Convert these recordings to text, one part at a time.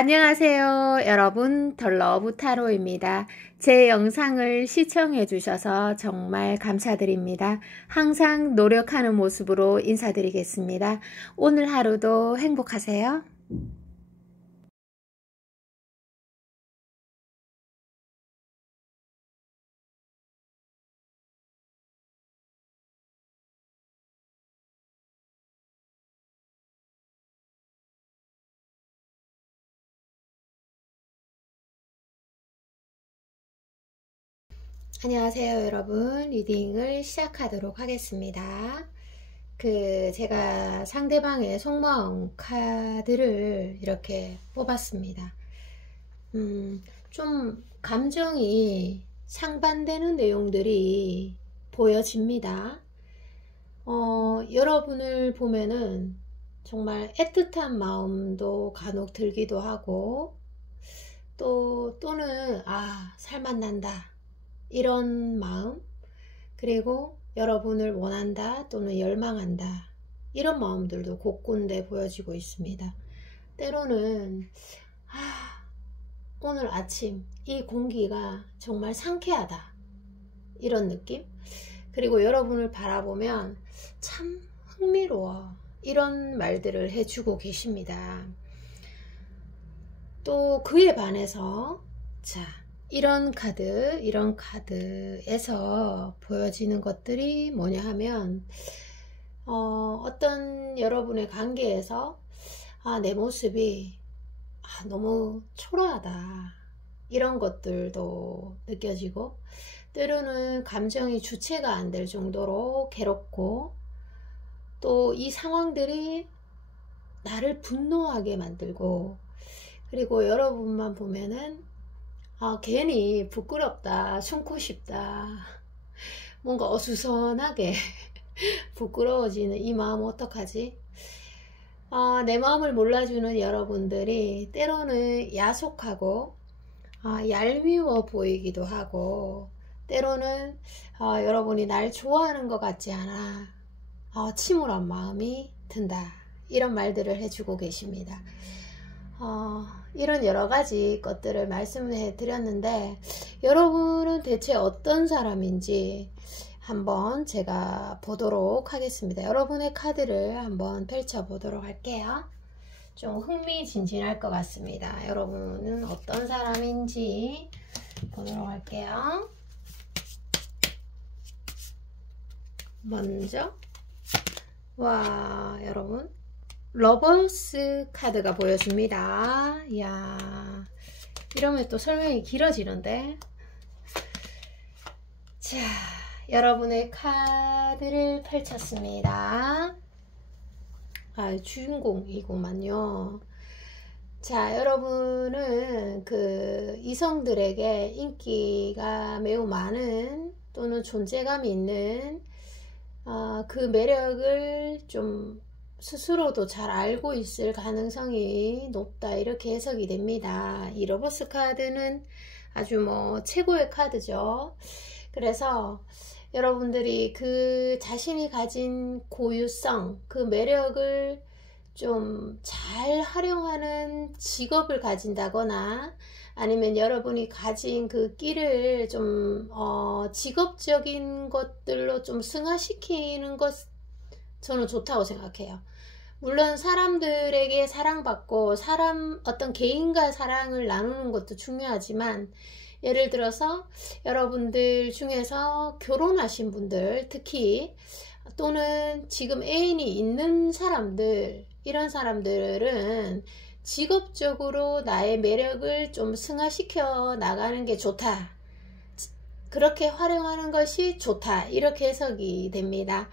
안녕하세요, 여러분. 덜러브 타로입니다. 제 영상을 시청해 주셔서 정말 감사드립니다. 항상 노력하는 모습으로 인사드리겠습니다. 오늘 하루도 행복하세요. 안녕하세요, 여러분. 리딩을 시작하도록 하겠습니다. 제가 상대방의 속마음 카드를 이렇게 뽑았습니다. 좀 감정이 상반되는 내용들이 보여집니다. 여러분을 보면은 정말 애틋한 마음도 간혹 들기도 하고, 또는 살맛 난다 이런 마음, 그리고 여러분을 원한다 또는 열망한다 이런 마음들도 곳곳에 보여지고 있습니다. 때로는 오늘 아침 이 공기가 정말 상쾌하다 이런 느낌, 그리고 여러분을 바라보면 참 흥미로워 이런 말들을 해주고 계십니다. 또 그에 반해서 이런 카드에서 보여지는 것들이 뭐냐 하면 어떤 여러분의 관계에서 내 모습이 너무 초라하다 이런 것들도 느껴지고, 때로는 감정이 주체가 안 될 정도로 괴롭고, 또 이 상황들이 나를 분노하게 만들고, 그리고 여러분만 보면은 괜히 부끄럽다, 숨고 싶다, 뭔가 어수선하게 부끄러워지는 이 마음 어떡하지? 내 마음을 몰라주는 여러분들이 때로는 야속하고 얄미워 보이기도 하고, 때로는 여러분이 날 좋아하는 것 같지 않아 침울한 마음이 든다 이런 말들을 해주고 계십니다. 이런 여러가지 것들을 말씀해 드렸는데, 여러분은 대체 어떤 사람인지 한번 제가 보도록 하겠습니다. 여러분의 카드를 한번 펼쳐 보도록 할게요. 좀 흥미진진할 것 같습니다. 여러분은 어떤 사람인지 보도록 할게요. 먼저 여러분 러버스 카드가 보여집니다. 이야, 이러면 또 설명이 길어지는데. 여러분의 카드를 펼쳤습니다. 주인공이구만요. 여러분은 이성들에게 인기가 매우 많은, 또는 존재감이 있는 그 매력을 좀 스스로도 잘 알고 있을 가능성이 높다 이렇게 해석이 됩니다. 이 러버스 카드는 아주 최고의 카드죠. 그래서 여러분들이 자신이 가진 고유성, 매력을 좀 잘 활용하는 직업을 가진다거나, 아니면 여러분이 가진 끼를 좀 직업적인 것들로 좀 승화시키는 것, 저는 좋다고 생각해요. 물론 사람들에게 사랑받고 어떤 개인과 사랑을 나누는 것도 중요하지만, 예를 들어서 여러분들 중에서 결혼하신 분들 특히, 또는 지금 애인이 있는 사람들, 이런 사람들은 직업적으로 나의 매력을 좀 승화시켜 나가는 게 좋다, 그렇게 활용하는 것이 좋다 이렇게 해석이 됩니다.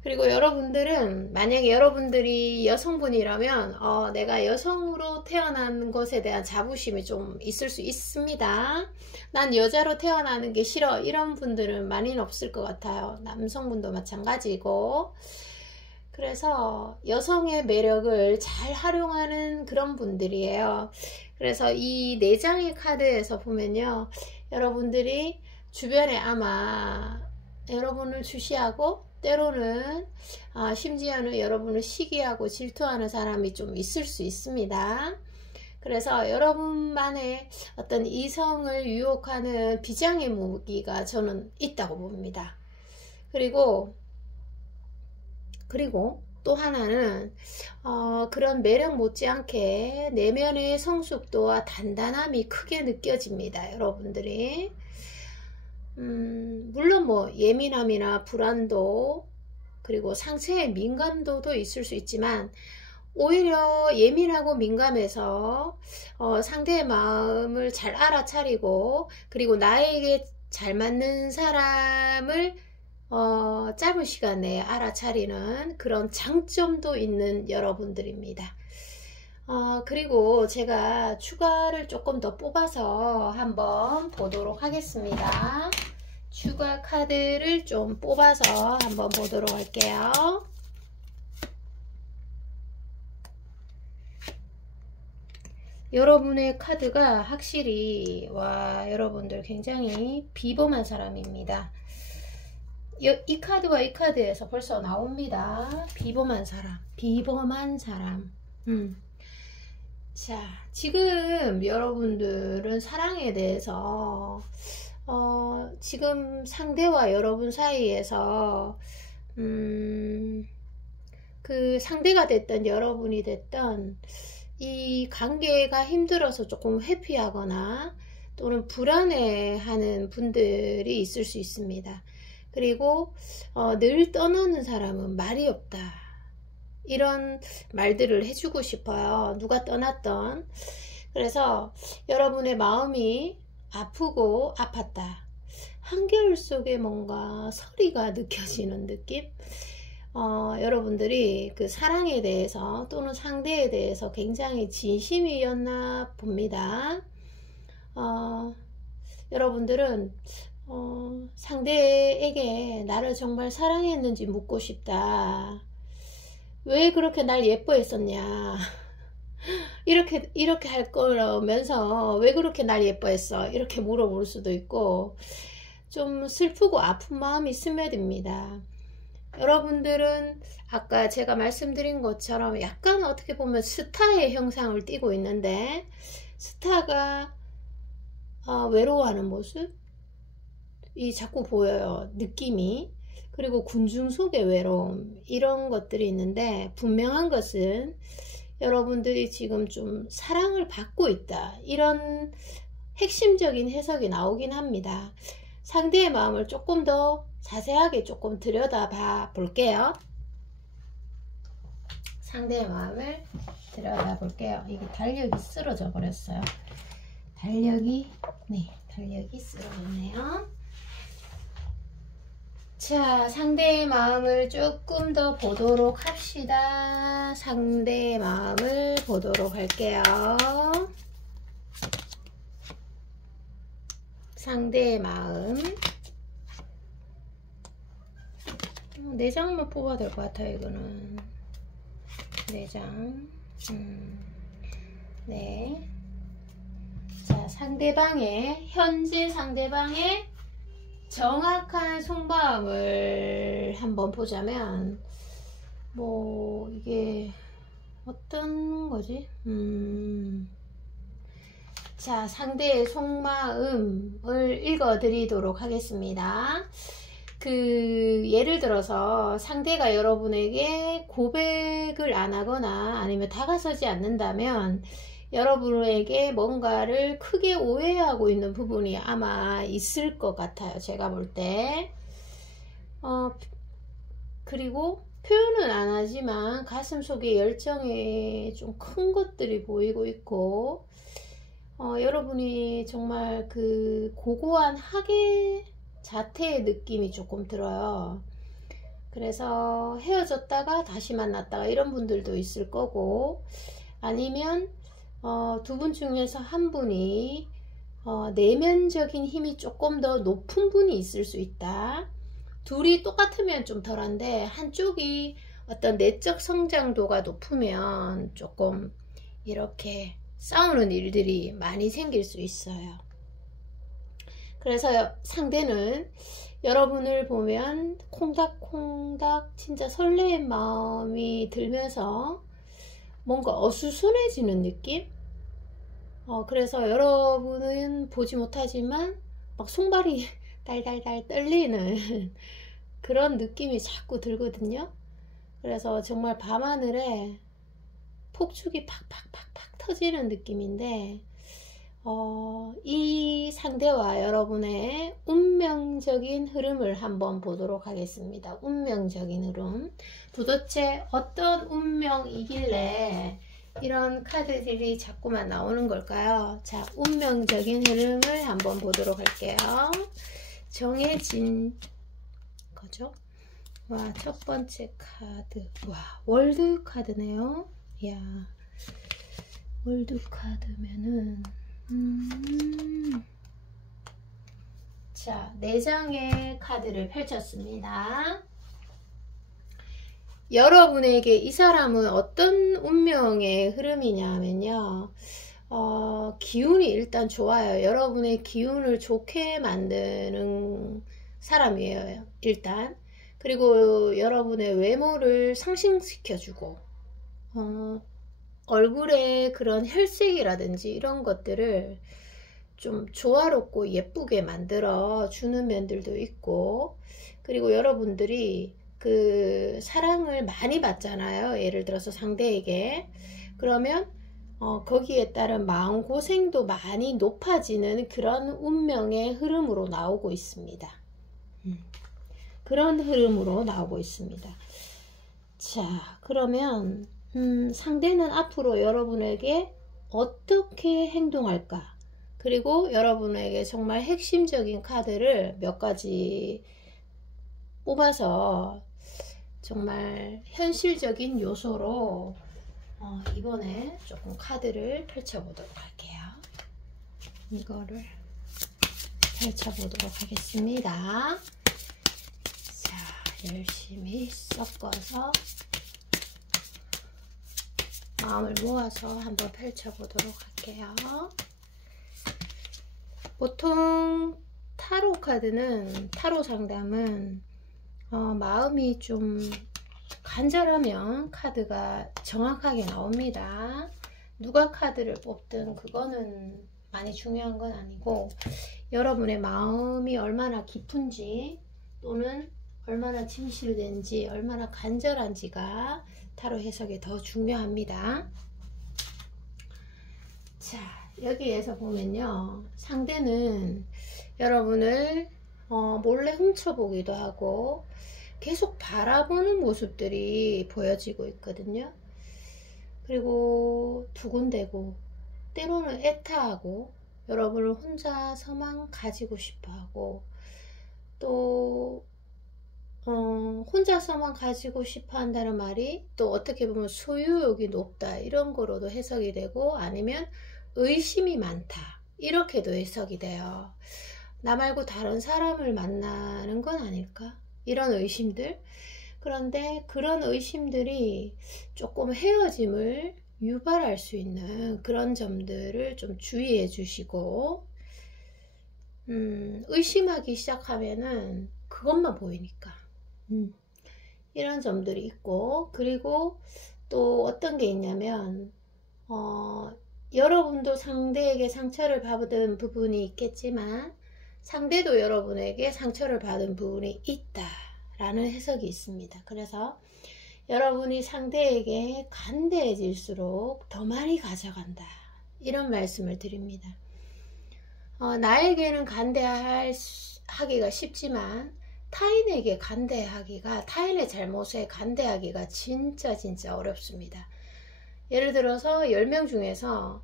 그리고 여러분들은, 만약에 여러분들이 여성분이라면 내가 여성으로 태어난 것에 대한 자부심이 좀 있을 수 있습니다. 난 여자로 태어나는 게 싫어 이런 분들은 많이는 없을 것 같아요. 남성분도 마찬가지고. 그래서 여성의 매력을 잘 활용하는 그런 분들이에요. 그래서 이 4장의 카드에서 보면요, 여러분들이 주변에 아마 여러분을 주시하고, 때로는 심지어는 여러분을 시기하고 질투하는 사람이 좀 있을 수 있습니다. 그래서 여러분만의 어떤 이성을 유혹하는 비장의 무기가 저는 있다고 봅니다. 그리고 또 하나는 그런 매력 못지않게 내면의 성숙도와 단단함이 크게 느껴집니다. 여러분들이 물론 뭐 예민함이나 불안도 그리고 상처의 민감도도 있을 수 있지만 오히려 예민하고 민감해서 상대의 마음을 잘 알아차리고 그리고 나에게 잘 맞는 사람을 짧은 시간 내에 알아차리는 그런 장점도 있는 여러분들입니다. 그리고 제가 추가를 조금 더 뽑아서 한번 보도록 하겠습니다. 추가 카드를 좀 뽑아서 한번 보도록 할게요. 여러분의 카드가 확실히 여러분들 굉장히 비범한 사람입니다. 이 카드와 이 카드에서 벌써 나옵니다. 비범한 사람. 자, 지금 여러분들은 사랑에 대해서 지금 상대와 여러분 사이에서 그 상대가 됐던 여러분이 됐던 이 관계가 힘들어서 조금 회피하거나 또는 불안해하는 분들이 있을 수 있습니다. 그리고 늘 떠나는 사람은 말이 없다. 이런 말들을 해주고 싶어요. 누가 떠났던. 그래서 여러분의 마음이 아프고 아팠다. 한겨울 속에 뭔가 서리가 느껴지는 느낌? 여러분들이 그 사랑에 대해서 또는 상대에 대해서 굉장히 진심이었나 봅니다. 여러분들은 상대에게 나를 정말 사랑했는지 묻고 싶다. 왜 그렇게 날 예뻐했었냐. 이렇게 할 거면서 왜 그렇게 날 예뻐했어. 이렇게 물어볼 수도 있고 좀 슬프고 아픈 마음이 스며듭니다. 여러분들은 아까 제가 말씀드린 것처럼 약간 어떻게 보면 스타의 형상을 띠고 있는데 스타가 외로워하는 모습 이 자꾸 보여요. 느낌이. 그리고 군중 속의 외로움 이런 것들이 있는데 분명한 것은 여러분들이 지금 좀 사랑을 받고 있다. 이런 핵심적인 해석이 나오긴 합니다. 상대의 마음을 조금 더 자세하게 조금 들여다봐 볼게요. 상대의 마음을 들여다봐 볼게요. 이게 달력이 쓰러져 버렸어요. 달력이 쓰러졌네요. 자, 상대의 마음을 조금 더 보도록 합시다. 상대의 마음을 보도록 할게요. 상대의 마음. 4장만 뽑아야 될 것 같아요. 이거는 4장. 네. 자, 현재 상대방의 정확한 속마음을 한번 보자면 뭐 이게 어떤 거지? 자, 상대의 속마음을 읽어 드리도록 하겠습니다. 예를 들어서 상대가 여러분에게 고백을 안 하거나 아니면 다가서지 않는다면 여러분에게 뭔가를 크게 오해하고 있는 부분이 아마 있을 것 같아요. 제가 볼 때. 그리고 표현은 안 하지만 가슴속에 열정이 좀 큰 것들이 보이고 있고 여러분이 정말 그 고고한 학예 자태의 느낌이 조금 들어요. 그래서 헤어졌다가 다시 만났다가 이런 분들도 있을 거고 아니면 두 분 중에서 한 분이 내면적인 힘이 조금 더 높은 분이 있을 수 있다. 둘이 똑같으면 좀 덜한데 한쪽이 어떤 내적 성장도가 높으면 조금 이렇게 싸우는 일들이 많이 생길 수 있어요. 그래서 상대는 여러분을 보면 콩닥콩닥 진짜 설레는 마음이 들면서 뭔가 어수선해지는 느낌? 그래서 여러분은 보지 못하지만 막 손발이 달달달 떨리는 그런 느낌이 자꾸 들거든요. 그래서 정말 밤하늘에 폭죽이 팍팍팍팍 터지는 느낌인데, 이 상대와 여러분의 운명적인 흐름을 한번 보도록 하겠습니다. 운명적인 흐름. 도대체 어떤 운명이길래 이런 카드들이 자꾸만 나오는 걸까요? 자, 운명적인 흐름을 한번 보도록 할게요. 정해진 거죠. 와, 첫 번째 카드. 와, 월드 카드네요. 이야, 월드 카드면은 자, 4장의 카드를 펼쳤습니다. 여러분에게 이 사람은 어떤 운명의 흐름이냐면요, 기운이 일단 좋아요. 여러분의 기운을 좋게 만드는 사람이에요, 일단. 그리고 여러분의 외모를 상승시켜주고, 얼굴에 그런 혈색이라든지 이런 것들을 좀 조화롭고 예쁘게 만들어 주는 면들도 있고, 그리고 여러분들이 그 사랑을 많이 받잖아요. 예를 들어서 상대에게. 그러면 거기에 따른 마음고생도 많이 높아지는 그런 운명의 흐름으로 나오고 있습니다. 그런 흐름으로 나오고 있습니다. 자, 그러면 상대는 앞으로 여러분에게 어떻게 행동할까? 그리고 여러분에게 정말 핵심적인 카드를 몇 가지 뽑아서 정말 현실적인 요소로 이번에 조금 카드를 펼쳐보도록 할게요. 이거를 펼쳐보도록 하겠습니다. 자, 열심히 섞어서 마음을 모아서 한번 펼쳐보도록 할게요. 보통 타로 카드는, 타로 상담은 마음이 좀 간절하면 카드가 정확하게 나옵니다. 누가 카드를 뽑든 그거는 많이 중요한 건 아니고, 여러분의 마음이 얼마나 깊은지 또는 얼마나 진실된지, 얼마나 간절한지가 타로 해석에 더 중요합니다. 자, 여기에서 보면요, 상대는 여러분을 몰래 훔쳐보기도 하고 계속 바라보는 모습들이 보여지고 있거든요. 그리고 두근대고 때로는 애타하고 여러분을 혼자서만 가지고 싶어하고, 또 혼자서만 가지고 싶어 한다는 말이 또 어떻게 보면 소유욕이 높다 이런 거로도 해석이 되고, 아니면 의심이 많다 이렇게도 해석이 돼요. 나 말고 다른 사람을 만나는 건 아닐까? 이런 의심들. 그런데 그런 의심들이 조금 헤어짐을 유발할 수 있는 그런 점들을 좀 주의해 주시고, 의심하기 시작하면은 그것만 보이니까 이런 점들이 있고, 그리고 또 어떤 게 있냐면 여러분도 상대에게 상처를 받은 부분이 있겠지만 상대도 여러분에게 상처를 받은 부분이 있다라는 해석이 있습니다. 그래서 여러분이 상대에게 간대해질수록 더 많이 가져간다 이런 말씀을 드립니다. 나에게는 간대하기가 쉽지만 타인에게 간대하기가, 타인의 잘못에 간대하기가 진짜 어렵습니다. 예를 들어서 10명 중에서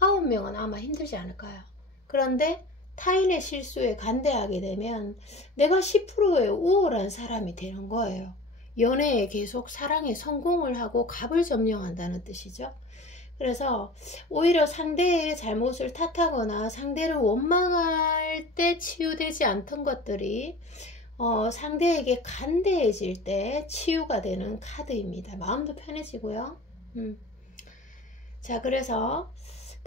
9명은 아마 힘들지 않을까요? 그런데 타인의 실수에 간대하게 되면 내가 10%의 우월한 사람이 되는 거예요. 연애에 계속 사랑에 성공을 하고 갑을 점령한다는 뜻이죠. 그래서 오히려 상대의 잘못을 탓하거나 상대를 원망할 때 치유되지 않던 것들이 상대에게 간대해질 때 치유가 되는 카드입니다. 마음도 편해지고요. 자, 그래서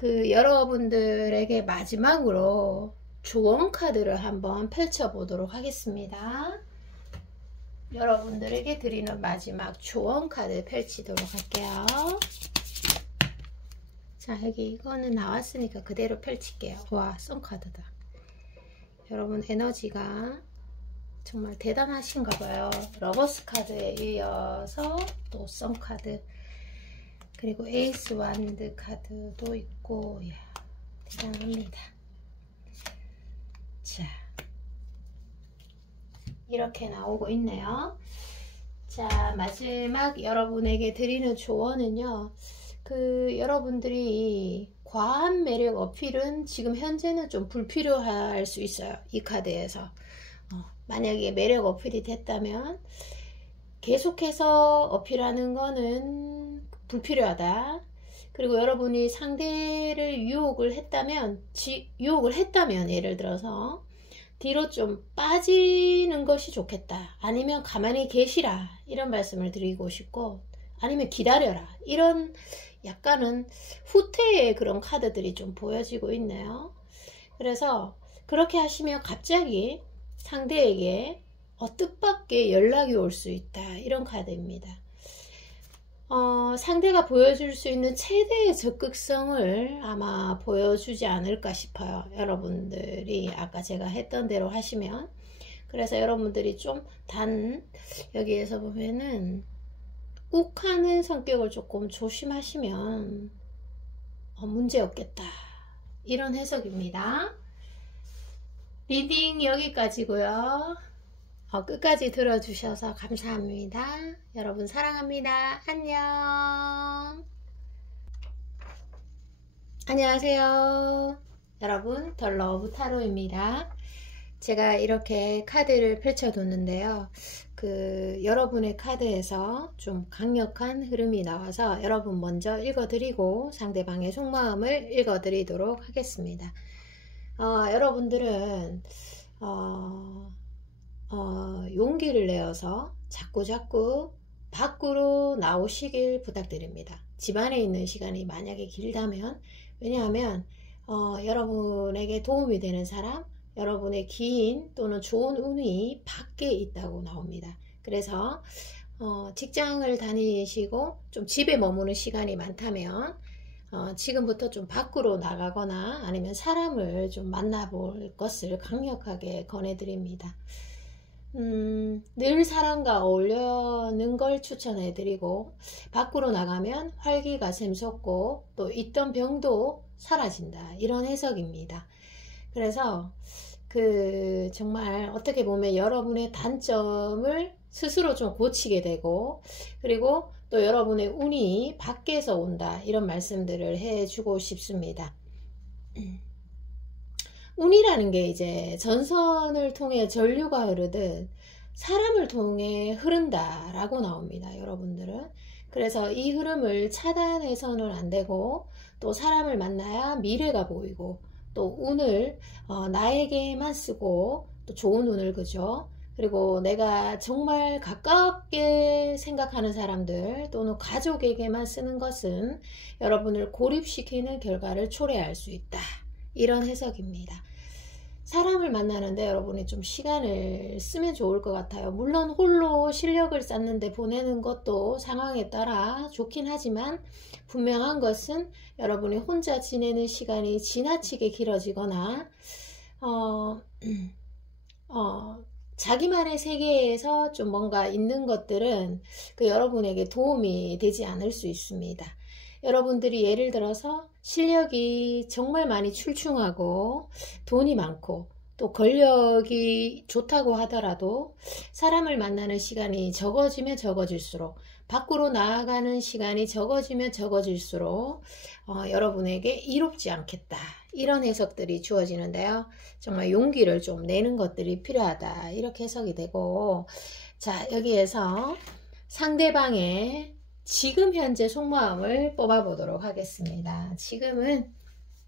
여러분들에게 마지막으로 조언 카드를 한번 펼쳐 보도록 하겠습니다. 여러분들에게 드리는 마지막 조언 카드 펼치도록 할게요. 자, 여기 이거는 나왔으니까 그대로 펼칠게요. 와, 썬카드다. 여러분 에너지가 정말 대단하신가 봐요. 러버스 카드에 이어서 또 썬카드, 그리고 에이스 완드 카드도 있고, 이야, 대단합니다. 자, 이렇게 나오고 있네요. 자, 마지막 여러분에게 드리는 조언은요, 여러분들이 과한 매력 어필은 지금 현재는 좀 불필요할 수 있어요. 이 카드에서 만약에 매력 어필이 됐다면 계속해서 어필하는 거는 불필요하다. 그리고 여러분이 상대를 유혹을 했다면 예를 들어서 뒤로 좀 빠지는 것이 좋겠다. 아니면 가만히 계시라. 이런 말씀을 드리고 싶고, 아니면 기다려라. 이런 약간은 후퇴의 그런 카드들이 좀 보여지고 있네요. 그래서 그렇게 하시면 갑자기 상대에게 뜻밖의 연락이 올 수 있다. 이런 카드입니다. 상대가 보여줄 수 있는 최대의 적극성을 아마 보여주지 않을까 싶어요. 여러분들이 아까 제가 했던 대로 하시면. 그래서 여러분들이 좀 여기에서 보면은 욱하는 성격을 조금 조심하시면 문제 없겠다. 이런 해석입니다. 리딩 여기까지고요. 끝까지 들어주셔서 감사합니다. 여러분 사랑합니다. 안녕. 안녕하세요. 여러분, 더 러브 타로입니다. 제가 이렇게 카드를 펼쳐뒀는데요. 여러분의 카드에서 좀 강력한 흐름이 나와서 여러분 먼저 읽어드리고 상대방의 속마음을 읽어드리도록 하겠습니다. 여러분들은 용기를 내어서 자꾸 밖으로 나오시길 부탁드립니다. 집안에 있는 시간이 만약에 길다면, 왜냐하면 여러분에게 도움이 되는 사람, 여러분의 기인 또는 좋은 운이 밖에 있다고 나옵니다. 그래서 직장을 다니시고 좀 집에 머무는 시간이 많다면 지금부터 좀 밖으로 나가거나 아니면 사람을 좀 만나볼 것을 강력하게 권해드립니다. 늘 사람과 어울려는 걸 추천해 드리고, 밖으로 나가면 활기가 샘솟고 또 있던 병도 사라진다. 이런 해석입니다. 그래서 정말 어떻게 보면 여러분의 단점을 스스로 좀 고치게 되고, 그리고 또 여러분의 운이 밖에서 온다. 이런 말씀들을 해주고 싶습니다. 운이라는 게 이제 전선을 통해 전류가 흐르듯 사람을 통해 흐른다 라고 나옵니다. 여러분들은. 그래서 이 흐름을 차단해서는 안 되고, 또 사람을 만나야 미래가 보이고, 또 운을 나에게만 쓰고, 또 좋은 운을, 그죠? 그리고 내가 정말 가깝게 생각하는 사람들 또는 가족에게만 쓰는 것은 여러분을 고립시키는 결과를 초래할 수 있다. 이런 해석입니다. 사람을 만나는데 여러분이 좀 시간을 쓰면 좋을 것 같아요. 물론 홀로 실력을 쌓는데 보내는 것도 상황에 따라 좋긴 하지만, 분명한 것은 여러분이 혼자 지내는 시간이 지나치게 길어지거나 자기만의 세계에서 좀 뭔가 있는 것들은 여러분에게 도움이 되지 않을 수 있습니다. 여러분들이 예를 들어서 실력이 정말 많이 출중하고 돈이 많고 또 권력이 좋다고 하더라도 사람을 만나는 시간이 적어지면 적어질수록, 밖으로 나아가는 시간이 적어지면 적어질수록 여러분에게 이롭지 않겠다. 이런 해석들이 주어지는데요. 정말 용기를 좀 내는 것들이 필요하다. 이렇게 해석이 되고, 자, 여기에서 상대방의 지금 현재 속마음을 뽑아보도록 하겠습니다. 지금은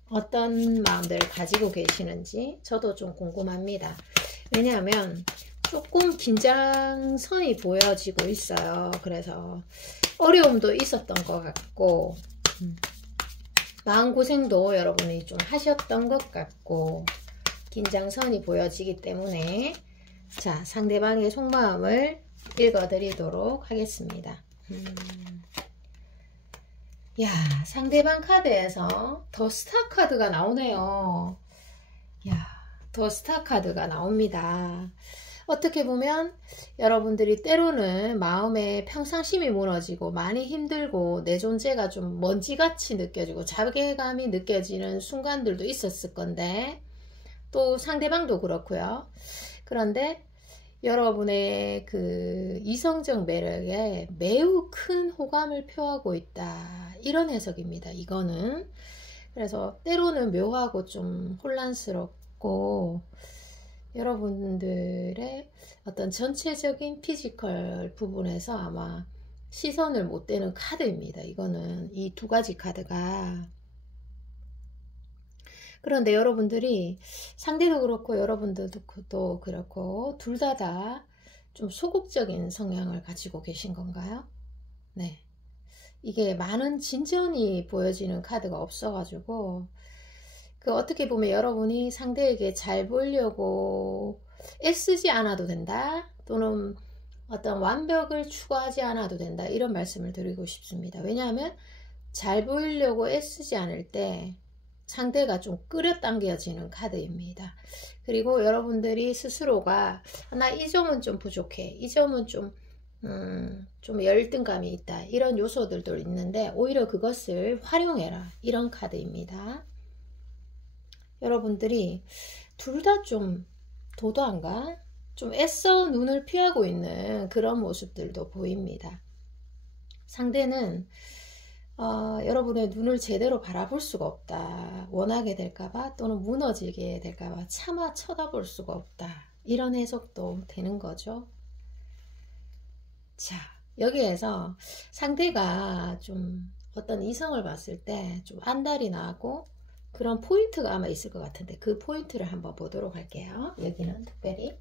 어떤 마음들을 가지고 계시는지 저도 좀 궁금합니다. 왜냐하면 조금 긴장선이 보여지고 있어요. 그래서 어려움도 있었던 것 같고, 마음고생도 여러분이 좀 하셨던 것 같고, 긴장선이 보여지기 때문에, 자, 상대방의 속마음을 읽어드리도록 하겠습니다. 야, 상대방 카드에서 더 스타 카드가 나오네요. 야, 더 스타 카드가 나옵니다. 어떻게 보면 여러분들이 때로는 마음에 평상심이 무너지고 많이 힘들고 내 존재가 좀 먼지같이 느껴지고 자괴감이 느껴지는 순간들도 있었을 건데, 또 상대방도 그렇고요. 그런데 여러분의 그 이성적 매력에 매우 큰 호감을 표하고 있다, 이런 해석입니다. 이거는 그래서 때로는 묘하고 좀 혼란스럽고 여러분들의 어떤 전체적인 피지컬 부분에서 아마 시선을 못 대는 카드입니다. 이거는 이 두 가지 카드가. 그런데 여러분들이 상대도 그렇고 여러분들도 그렇고 둘 다 좀 소극적인 성향을 가지고 계신 건가요? 네. 이게 많은 진전이 보여지는 카드가 없어가지고 그 어떻게 보면 여러분이 상대에게 잘 보이려고 애쓰지 않아도 된다, 또는 어떤 완벽을 추구하지 않아도 된다, 이런 말씀을 드리고 싶습니다. 왜냐하면 잘 보이려고 애쓰지 않을 때 상대가 좀 끌어당겨지는 카드입니다. 그리고 여러분들이 스스로가 나 이 점은 좀 부족해, 이 점은 좀 열등감이 있다, 이런 요소들도 있는데 오히려 그것을 활용해라, 이런 카드입니다. 여러분들이 둘 다 좀 도도한가? 좀 애써 눈을 피하고 있는 그런 모습들도 보입니다. 상대는 여러분의 눈을 제대로 바라볼 수가 없다, 원하게 될까봐 또는 무너지게 될까봐 차마 쳐다볼 수가 없다, 이런 해석도 되는 거죠. 자, 여기에서 상대가 좀 어떤 이성을 봤을 때 좀 안달이 나고 그런 포인트가 아마 있을 것 같은데 그 포인트를 한번 보도록 할게요. 여기는 특별히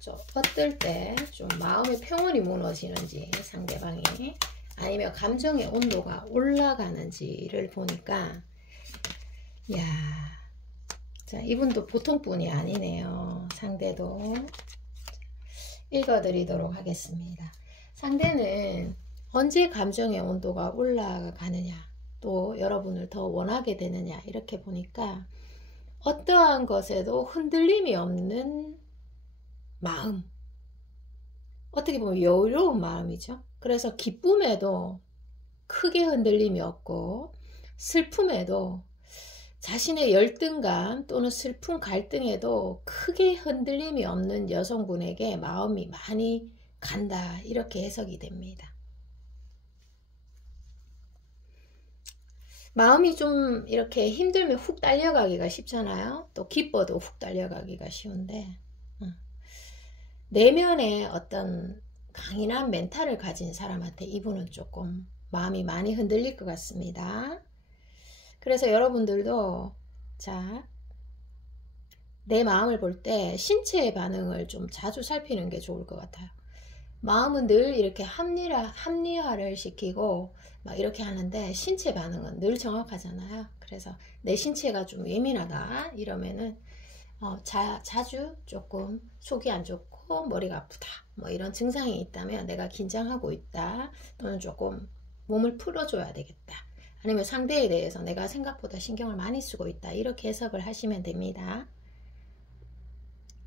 자, 어떨 때 좀 마음의 평온이 무너지는지, 상대방이 아니면 감정의 온도가 올라가는지를 보니까, 야, 자, 이분도 보통 분이 아니네요. 상대도 읽어드리도록 하겠습니다. 상대는 언제 감정의 온도가 올라가느냐, 또 여러분을 더 원하게 되느냐, 이렇게 보니까 어떠한 것에도 흔들림이 없는 마음, 어떻게 보면 여유로운 마음이죠. 그래서 기쁨에도 크게 흔들림이 없고 슬픔에도 자신의 열등감 또는 슬픈 갈등에도 크게 흔들림이 없는 여성분에게 마음이 많이 간다, 이렇게 해석이 됩니다. 마음이 좀 이렇게 힘들면 훅 달려가기가 쉽잖아요. 또 기뻐도 훅 달려가기가 쉬운데 내면에 어떤 강인한 멘탈을 가진 사람한테 이분은 조금 마음이 많이 흔들릴 것 같습니다. 그래서 여러분들도 자, 내 마음을 볼 때 신체의 반응을 좀 자주 살피는 게 좋을 것 같아요. 마음은 늘 이렇게 합리화를 시키고 막 이렇게 하는데 신체 반응은 늘 정확하잖아요. 그래서 내 신체가 좀 예민하다 이러면은 자주 조금 속이 안 좋고 머리가 아프다, 뭐 이런 증상이 있다면 내가 긴장하고 있다, 또는 조금 몸을 풀어줘야 되겠다, 아니면 상대에 대해서 내가 생각보다 신경을 많이 쓰고 있다, 이렇게 해석을 하시면 됩니다.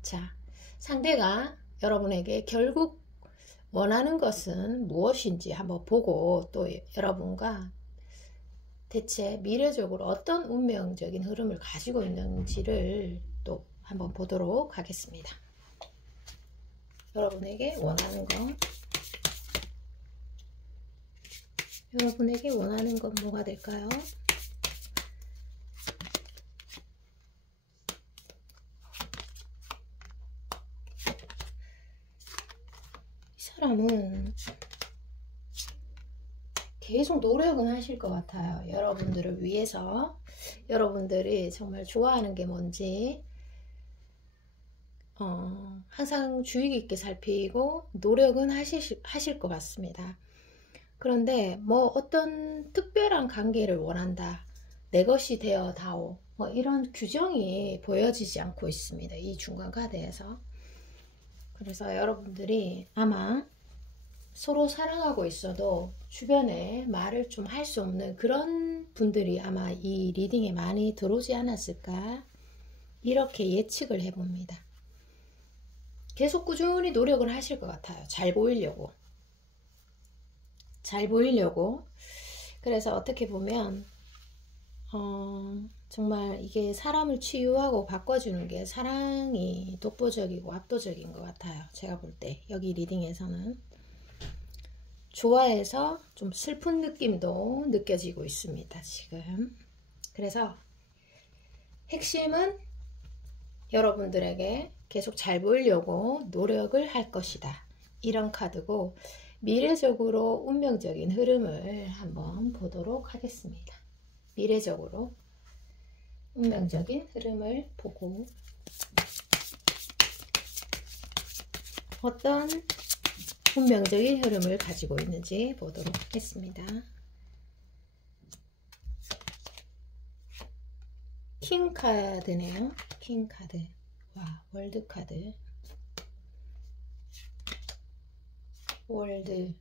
자, 상대가 여러분에게 결국 원하는 것은 무엇인지 한번 보고, 또 여러분과 대체 미래적으로 어떤 운명적인 흐름을 가지고 있는지를 또 한번 보도록 하겠습니다. 여러분에게 원하는 건, 여러분에게 원하는 건 뭐가 될까요? 이 사람은 계속 노력은 하실 것 같아요. 여러분들을 위해서. 여러분들이 정말 좋아하는 게 뭔지 항상 주의 깊게 살피고 노력은 하실 것 같습니다. 그런데 뭐 어떤 특별한 관계를 원한다, 내 것이 되어 다오, 뭐 이런 규정이 보여지지 않고 있습니다, 이 중간 카드에서. 그래서 여러분들이 아마 서로 사랑하고 있어도 주변에 말을 좀 할 수 없는 그런 분들이 아마 이 리딩에 많이 들어오지 않았을까, 이렇게 예측을 해봅니다. 계속 꾸준히 노력을 하실 것 같아요. 잘 보이려고. 그래서 어떻게 보면 정말 이게 사람을 치유하고 바꿔주는 게 사랑이 독보적이고 압도적인 것 같아요. 제가 볼 때 여기 리딩에서는 좋아해서 좀 슬픈 느낌도 느껴지고 있습니다, 지금. 그래서 핵심은 여러분들에게 계속 잘 보이려고 노력을 할 것이다, 이런 카드고, 미래적으로 운명적인 흐름을 한번 보도록 하겠습니다. 미래적으로 운명적인 흐름을 보고 어떤 운명적인 흐름을 가지고 있는지 보도록 하겠습니다. 킹 카드네요. 킹 카드. 와, 월드 카드. 월드.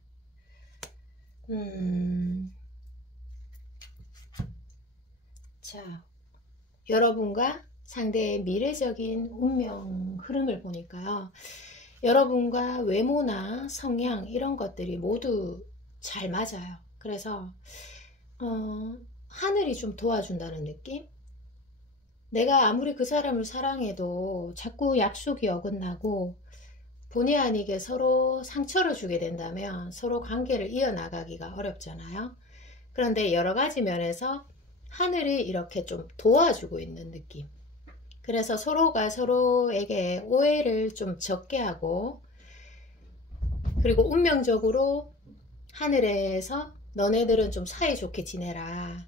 자, 여러분과 상대의 미래적인 운명 흐름을 보니까요, 여러분과 외모나 성향 이런 것들이 모두 잘 맞아요. 그래서 하늘이 좀 도와준다는 느낌? 내가 아무리 그 사람을 사랑해도 자꾸 약속이 어긋나고 본의 아니게 서로 상처를 주게 된다면 서로 관계를 이어나가기가 어렵잖아요. 그런데 여러 가지 면에서 하늘이 이렇게 좀 도와주고 있는 느낌. 그래서 서로가 서로에게 오해를 좀 적게 하고, 그리고 운명적으로 하늘에서 너네들은 좀 사이좋게 지내라,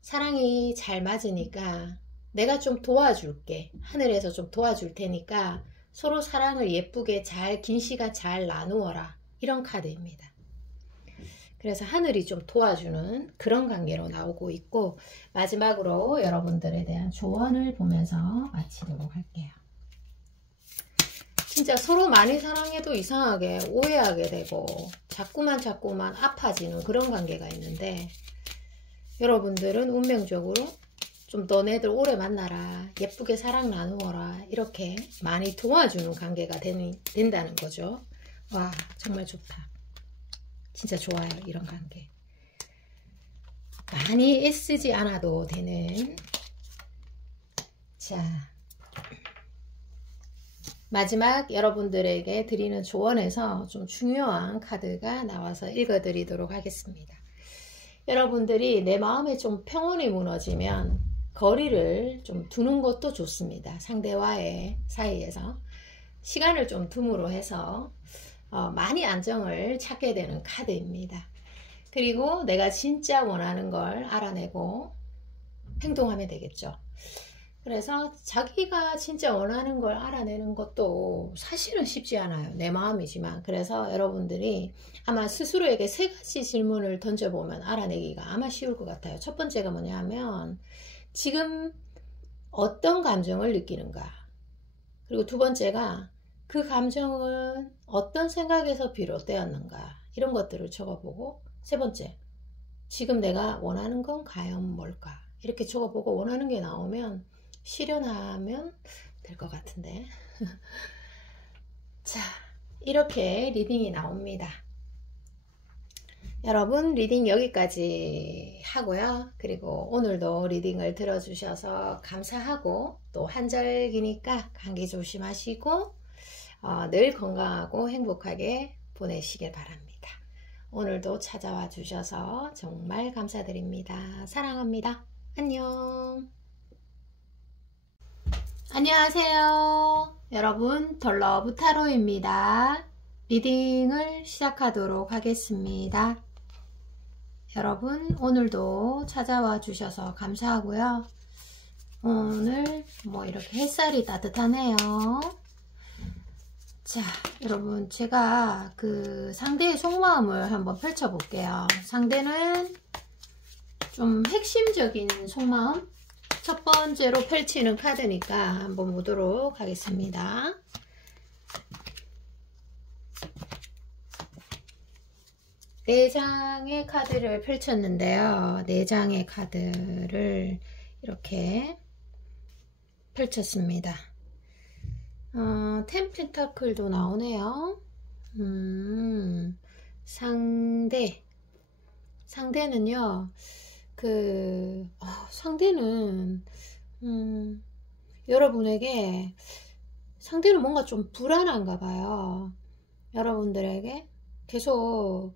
사랑이 잘 맞으니까 내가 좀 도와줄게, 하늘에서 좀 도와줄 테니까 서로 사랑을 예쁘게 잘 긴 시간 잘 나누어라, 이런 카드입니다. 그래서 하늘이 좀 도와주는 그런 관계로 나오고 있고, 마지막으로 여러분들에 대한 조언을 보면서 마치도록 할게요. 진짜 서로 많이 사랑해도 이상하게 오해하게 되고 자꾸만 아파지는 그런 관계가 있는데, 여러분들은 운명적으로 좀 너네들 오래 만나라, 예쁘게 사랑 나누어라, 이렇게 많이 도와주는 관계가 된다는 거죠. 와, 정말 좋다. 진짜 좋아요, 이런 관계. 많이 애쓰지 않아도 되는. 자, 마지막 여러분들에게 드리는 조언에서 좀 중요한 카드가 나와서 읽어드리도록 하겠습니다. 여러분들이 내 마음에 좀 평온이 무너지면 거리를 좀 두는 것도 좋습니다. 상대와의 사이에서 시간을 좀 둠으로 해서 많이 안정을 찾게 되는 카드입니다. 그리고 내가 진짜 원하는 걸 알아내고 행동하면 되겠죠. 그래서 자기가 진짜 원하는 걸 알아내는 것도 사실은 쉽지 않아요. 내 마음이지만. 그래서 여러분들이 아마 스스로에게 3가지 질문을 던져보면 알아내기가 아마 쉬울 것 같아요. 첫 번째가 뭐냐면 지금 어떤 감정을 느끼는가, 그리고 두 번째가 그 감정은 어떤 생각에서 비롯되었는가, 이런 것들을 적어보고, 세 번째, 지금 내가 원하는 건 과연 뭘까, 이렇게 적어보고 원하는 게 나오면 실현하면 될 것 같은데. 자, 이렇게 리딩이 나옵니다. 여러분, 리딩 여기까지 하고요. 그리고 오늘도 리딩을 들어주셔서 감사하고, 또 한절기니까 감기 조심하시고 늘 건강하고 행복하게 보내시길 바랍니다. 오늘도 찾아와 주셔서 정말 감사드립니다. 사랑합니다. 안녕. 안녕하세요. 여러분, 덜러브 타로입니다. 리딩을 시작하도록 하겠습니다. 여러분, 오늘도 찾아와 주셔서 감사하고요. 오늘 이렇게 햇살이 따뜻하네요. 자, 여러분, 제가 그 상대의 속마음을 한번 펼쳐 볼게요. 상대는 좀 핵심적인 속마음, 첫 번째로 펼치는 카드니까 한번 보도록 하겠습니다. 4장의 카드를 펼쳤는데요. 4장의 카드를 이렇게 펼쳤습니다. 10 펜타클도 나오네요. 상대는요, 상대는, 여러분에게, 상대는 뭔가 좀 불안한가 봐요. 여러분들에게 계속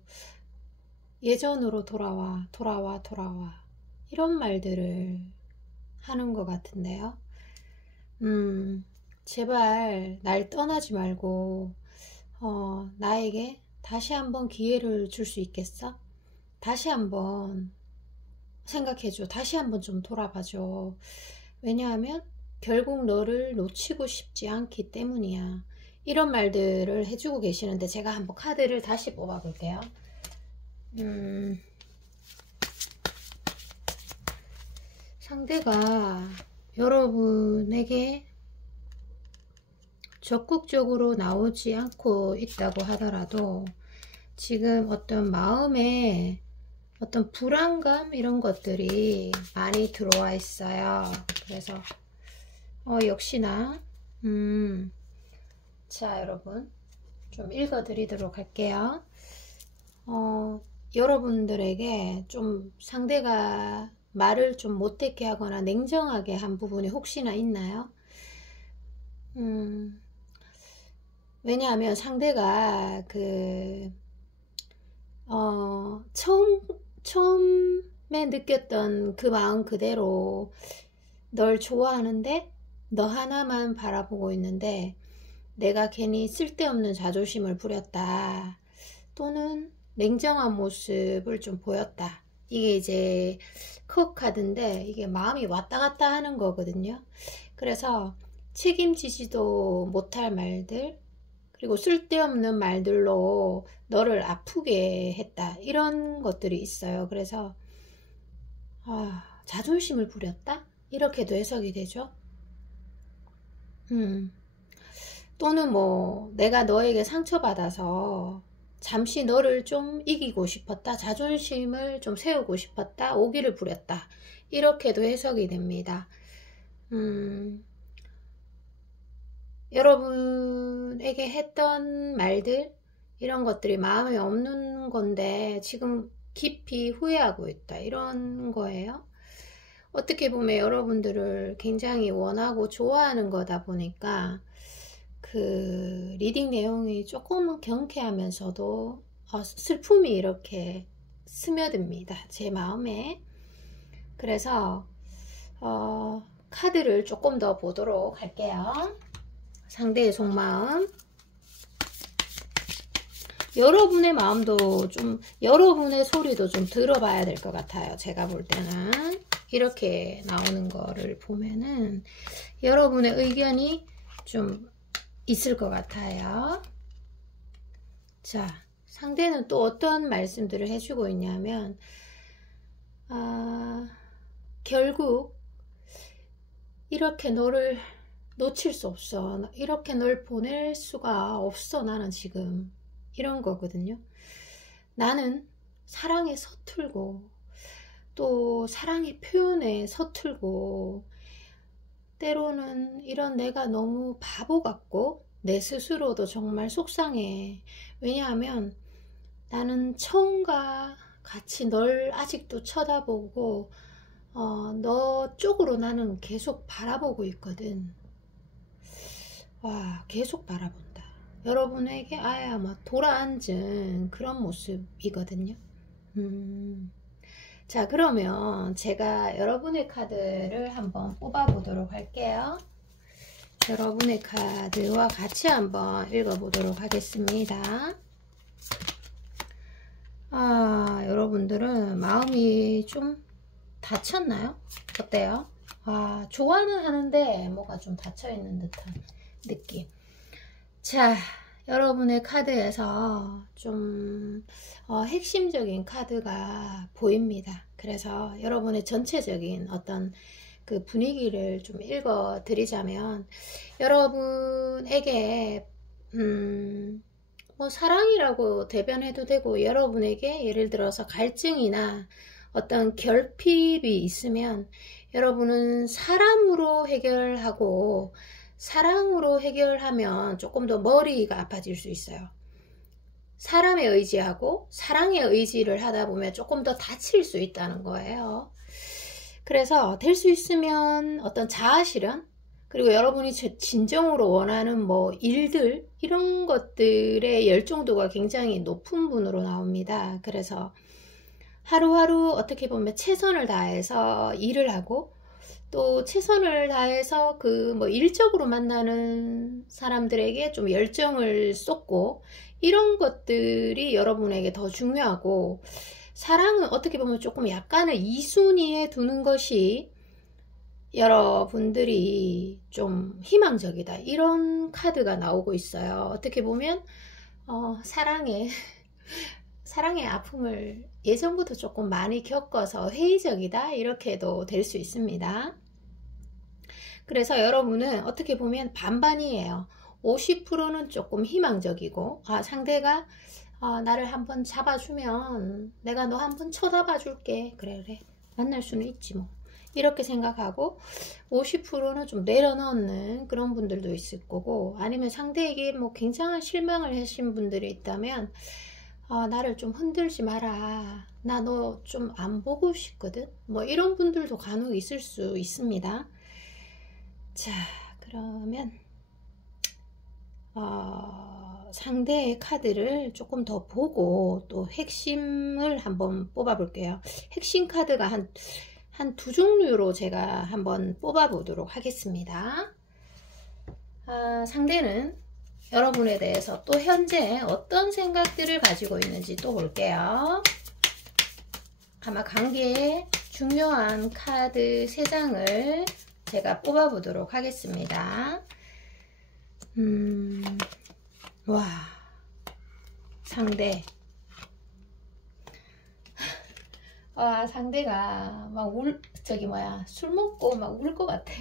예전으로 돌아와. 이런 말들을 하는 것 같은데요. 제발 날 떠나지 말고, 나에게 다시 한번 기회를 줄 수 있겠어? 다시 한번 생각해줘. 다시 한번 좀 돌아봐줘. 왜냐하면 결국 너를 놓치고 싶지 않기 때문이야. 이런 말들을 해주고 계시는데 제가 한번 카드를 다시 뽑아 볼게요. 상대가 여러분에게 적극적으로 나오지 않고 있다고 하더라도 지금 어떤 마음에 어떤 불안감 이런 것들이 많이 들어와 있어요. 그래서 역시나 자, 여러분 좀 읽어 드리도록 할게요. 여러분들에게 좀 상대가 말을 좀 못되게 하거나 냉정하게 한 부분이 혹시나 있나요? 왜냐하면 상대가 처음에 느꼈던 그 마음 그대로 널 좋아하는데 너 하나만 바라보고 있는데 내가 괜히 쓸데없는 자존심을 부렸다. 또는 냉정한 모습을 좀 보였다. 이게 이제 컵 카드인데 이게 마음이 왔다 갔다 하는 거거든요. 그래서 책임지지도 못할 말들, 그리고 쓸데없는 말들로 너를 아프게 했다. 이런 것들이 있어요. 그래서 자존심을 부렸다? 이렇게도 해석이 되죠. 또는 뭐 내가 너에게 상처받아서 잠시 너를 좀 이기고 싶었다. 자존심을 좀 세우고 싶었다. 오기를 부렸다. 이렇게도 해석이 됩니다. 여러분에게 했던 말들 이런 것들이 마음에 없는 건데 지금 깊이 후회하고 있다. 이런 거예요. 어떻게 보면 여러분들을 굉장히 원하고 좋아하는 거다 보니까 그 리딩 내용이 조금은 경쾌하면서도 슬픔이 이렇게 스며듭니다. 제 마음에. 그래서 카드를 조금 더 보도록 할게요. 상대의 속마음. 여러분의 마음도 좀, 여러분의 소리도 좀 들어봐야 될 것 같아요. 제가 볼 때는 이렇게 나오는 거를 보면은 여러분의 의견이 좀 있을 것 같아요. 자, 상대는 또 어떤 말씀들을 해주고 있냐면 결국 이렇게 너를 놓칠 수 없어. 이렇게 널 보낼 수가 없어. 나는 지금 이런 거거든요. 나는 사랑에 서툴고 또 사랑의 표현에 서툴고 때로는 이런 내가 너무 바보 같고 내 스스로도 정말 속상해. 왜냐하면 나는 처음과 같이 널 아직도 쳐다보고 너 쪽으로 나는 계속 바라보고 있거든. 와, 계속 바라본다. 여러분에게 아야 막 돌아앉은 그런 모습이거든요. 자, 그러면 제가 여러분의 카드를 한번 뽑아 보도록 할게요. 여러분의 카드와 같이 한번 읽어 보도록 하겠습니다. 여러분들은 마음이 좀 다쳤나요? 어때요? 좋아는 하는데 뭐가 좀 닫혀 있는 듯한 느낌. 자, 여러분의 카드에서 좀 핵심적인 카드가 보입니다. 그래서 여러분의 전체적인 어떤 그 분위기를 좀 읽어 드리자면 여러분에게 뭐 사랑이라고 대변해도 되고, 여러분에게 예를 들어서 갈증이나 어떤 결핍이 있으면 여러분은 사람으로 해결하고, 사랑으로 해결하면 조금 더 머리가 아파질 수 있어요. 사람의 의지하고 사랑의 의지를 하다 보면 조금 더 다칠 수 있다는 거예요. 그래서 될 수 있으면 어떤 자아실현, 그리고 여러분이 진정으로 원하는 뭐 일들, 이런 것들의 열정도가 굉장히 높은 분으로 나옵니다. 그래서 하루하루 어떻게 보면 최선을 다해서 일을 하고, 또 최선을 다해서 그 뭐 일적으로 만나는 사람들에게 좀 열정을 쏟고, 이런 것들이 여러분에게 더 중요하고, 사랑은 어떻게 보면 조금 약간은 2순위에 두는 것이 여러분들이 좀 희망적이다, 이런 카드가 나오고 있어요. 어떻게 보면 사랑의 아픔을 예전부터 조금 많이 겪어서 회의적이다, 이렇게도 될 수 있습니다. 그래서 여러분은 어떻게 보면 반반이에요. 50%는 조금 희망적이고, 상대가 나를 한번 잡아주면 내가 너 한번 쳐다봐 줄게, 그래 만날 수는 있지 뭐, 이렇게 생각하고, 50%는 좀 내려놓는 그런 분들도 있을 거고, 아니면 상대에게 뭐 굉장한 실망을 하신 분들이 있다면 나를 좀 흔들지 마라, 나 너 좀 안 보고 싶거든, 뭐 이런 분들도 간혹 있을 수 있습니다. 자, 그러면 상대의 카드를 조금 더 보고 또 핵심을 한번 뽑아 볼게요. 핵심 카드가 한 두 종류로 제가 한번 뽑아 보도록 하겠습니다. 상대는 여러분에 대해서 또 현재 어떤 생각들을 가지고 있는지 또 볼게요. 아마 관계에 중요한 카드 3장을 제가 뽑아 보도록 하겠습니다. 와, 상대. 상대가 막 술 먹고 막 울 것 같아.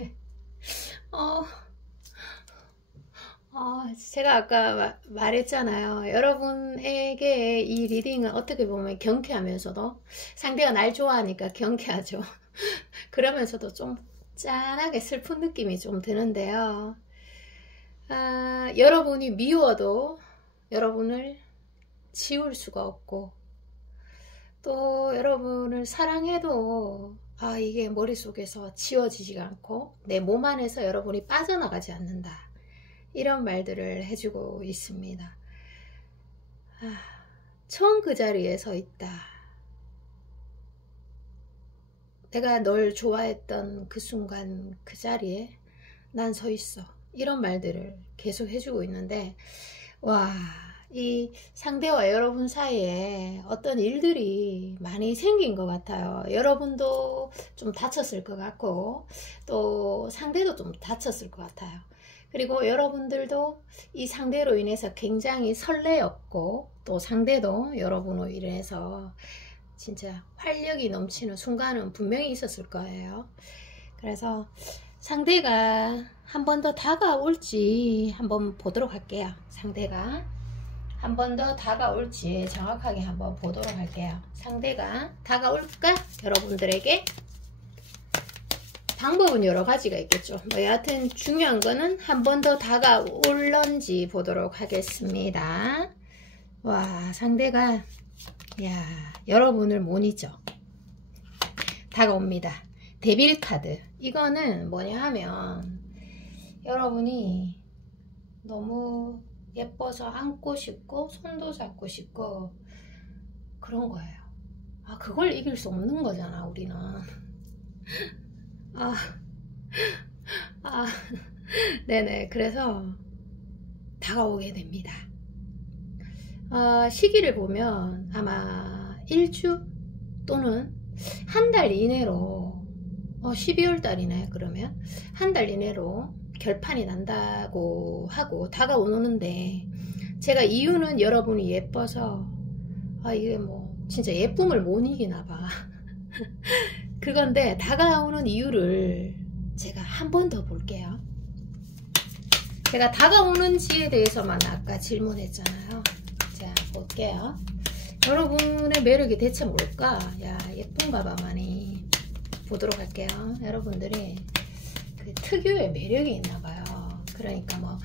제가 아까 말했잖아요. 여러분에게 이 리딩은 어떻게 보면 경쾌하면서도, 상대가 날 좋아하니까 경쾌하죠. 그러면서도 좀 짠하게 슬픈 느낌이 좀 드는데요. 여러분이 미워도 여러분을 지울 수가 없고, 또 여러분을 사랑해도 이게 머릿속에서 지워지지가 않고 내 몸 안에서 여러분이 빠져나가지 않는다, 이런 말들을 해주고 있습니다. 처음 그 자리에 서 있다, 내가 널 좋아했던 그 순간 그 자리에 난 서 있어, 이런 말들을 계속 해주고 있는데, 이 상대와 여러분 사이에 어떤 일들이 많이 생긴 것 같아요. 여러분도 좀 다쳤을 것 같고, 또 상대도 좀 다쳤을 것 같아요. 그리고 여러분들도 이 상대로 인해서 굉장히 설레었고, 또 상대도 여러분으로 인해서 진짜 활력이 넘치는 순간은 분명히 있었을 거예요. 그래서 상대가 한 번 더 다가올지 한번 보도록 할게요. 상대가 한 번 더 다가올지 정확하게 한번 보도록 할게요. 상대가 다가올까? 여러분들에게 방법은 여러 가지가 있겠죠. 뭐 여하튼 중요한 거는 한 번 더 다가올런지 보도록 하겠습니다. 상대가 여러분을 못 잊어 다가옵니다. 데빌 카드. 이거는 뭐냐 하면 여러분이 너무 예뻐서 안고 싶고 손도 잡고 싶고 그런 거예요. 그걸 이길 수 없는 거잖아, 우리는. 네네. 그래서 다가오게 됩니다. 시기를 보면 아마 1주 또는 한 달 이내로 12월 달이네. 그러면 한 달 이내로 결판이 난다고 하고 다가오는데, 제가 이유는 여러분이 예뻐서 이게 뭐 진짜 예쁨을 못 이기나 봐. 그건데 다가오는 이유를 제가 한 번 더 볼게요. 제가 다가오는지에 대해서만 아까 질문했잖아요. 볼게요. 여러분의 매력이 대체 뭘까? 야, 예쁜가 봐. 많이 보도록 할게요. 여러분들이 그 특유의 매력이 있나 봐요. 그러니까 뭐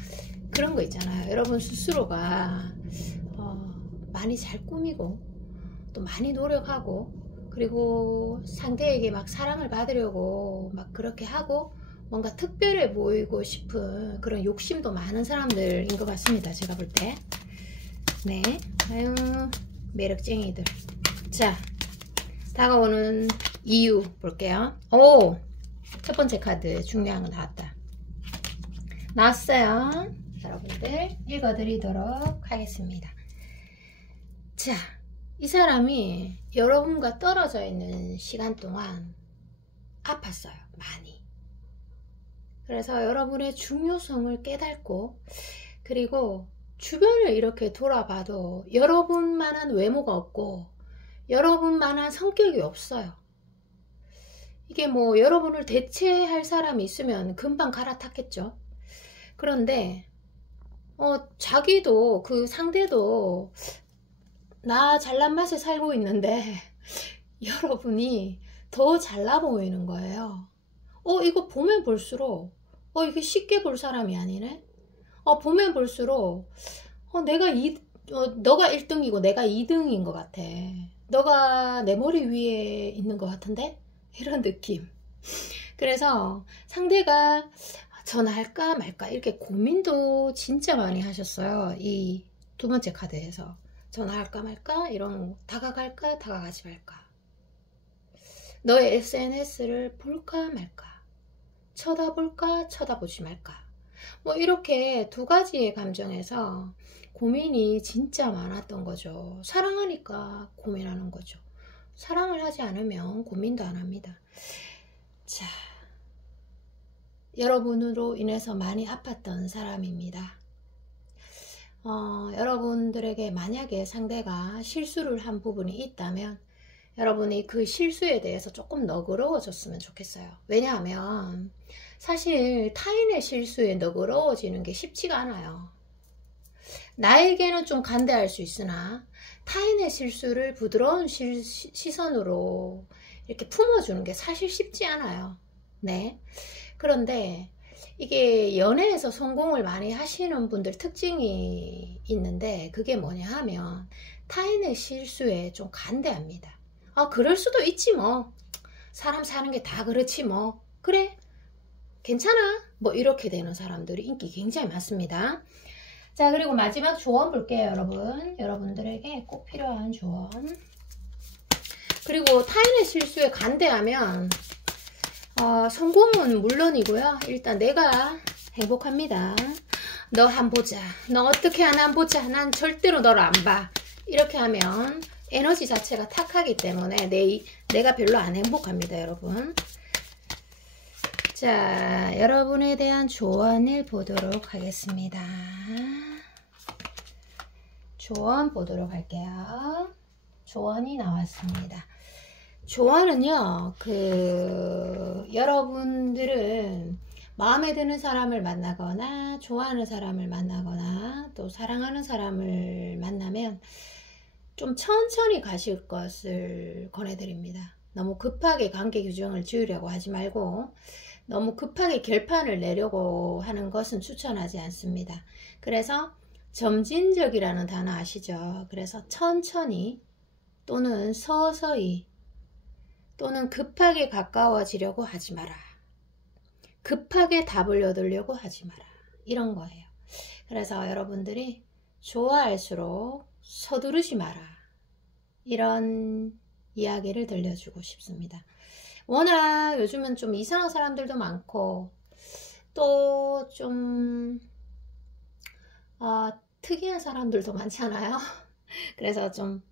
그런 거 있잖아요. 여러분 스스로가 많이 잘 꾸미고 또 많이 노력하고 그리고 상대에게 막 사랑을 받으려고 막 그렇게 하고 뭔가 특별해 보이고 싶은 그런 욕심도 많은 사람들인 것 같습니다. 제가 볼 때. 네. 아유, 매력쟁이들. 자, 다가오는 이유 볼게요. 오! 첫 번째 카드 중요한 거 나왔어요. 여러분들 읽어드리도록 하겠습니다. 자, 이 사람이 여러분과 떨어져 있는 시간 동안 아팠어요. 많이. 그래서 여러분의 중요성을 깨닫고 그리고 주변을 이렇게 돌아봐도 여러분만한 외모가 없고 여러분만한 성격이 없어요. 이게 뭐 여러분을 대체할 사람이 있으면 금방 갈아탔겠죠. 그런데 자기도 그 상대도 나 잘난 맛에 살고 있는데 여러분이 더 잘나 보이는 거예요. 이거 보면 볼수록 이게 쉽게 볼 사람이 아니네. 보면 볼수록 너가 1등이고 내가 2등인 것 같아. 너가 내 머리 위에 있는 것 같은데? 이런 느낌. 그래서 상대가 전화할까 말까 이렇게 고민도 진짜 많이 하셨어요. 이 두 번째 카드에서 전화할까 말까, 이런 다가갈까 다가가지 말까, 너의 SNS를 볼까 말까, 쳐다볼까 쳐다보지 말까, 뭐 이렇게 두 가지의 감정에서 고민이 진짜 많았던 거죠. 사랑하니까 고민하는 거죠. 사랑을 하지 않으면 고민도 안 합니다. 자, 여러분으로 인해서 많이 아팠던 사람입니다. 여러분들에게 만약에 상대가 실수를 한 부분이 있다면 여러분이 그 실수에 대해서 조금 너그러워졌으면 좋겠어요. 왜냐하면 사실 타인의 실수에 너그러워지는 게 쉽지가 않아요. 나에게는 좀 간대할 수 있으나 타인의 실수를 부드러운 시선으로 이렇게 품어주는 게 사실 쉽지 않아요. 네. 그런데 이게 연애에서 성공을 많이 하시는 분들 특징이 있는데 그게 뭐냐 하면 타인의 실수에 좀 간대합니다. 그럴 수도 있지 뭐. 사람 사는 게 다 그렇지 뭐. 그래 괜찮아 뭐 이렇게 되는 사람들이 인기 굉장히 많습니다. 자, 그리고 마지막 조언 볼게요. 여러분들에게 꼭 필요한 조언. 그리고 타인의 실수에 간대하면 성공은 물론이고요. 일단 내가 행복합니다. 너 한 보자. 너 어떻게 하나 한 보자. 난 절대로 너를 안 봐. 이렇게 하면 에너지 자체가 탁하기 때문에 내가 별로 안 행복합니다, 여러분. 자, 여러분에 대한 조언을 보도록 하겠습니다. 조언 보도록 할게요. 조언이 나왔습니다. 조언은요, 여러분들은 마음에 드는 사람을 만나거나 좋아하는 사람을 만나거나 또 사랑하는 사람을 만나면 좀 천천히 가실 것을 권해드립니다. 너무 급하게 관계 규정을 지으려고 하지 말고 너무 급하게 결판을 내려고 하는 것은 추천하지 않습니다. 그래서 점진적이라는 단어 아시죠? 그래서 천천히 또는 서서히 또는 급하게 가까워지려고 하지 마라. 급하게 답을 얻으려고 하지 마라. 이런 거예요. 그래서 여러분들이 좋아할수록 서두르지 마라. 이런 이야기를 들려주고 싶습니다. 워낙 요즘은 좀 이상한 사람들도 많고 또 좀 특이한 사람들도 많잖아요. 그래서 좀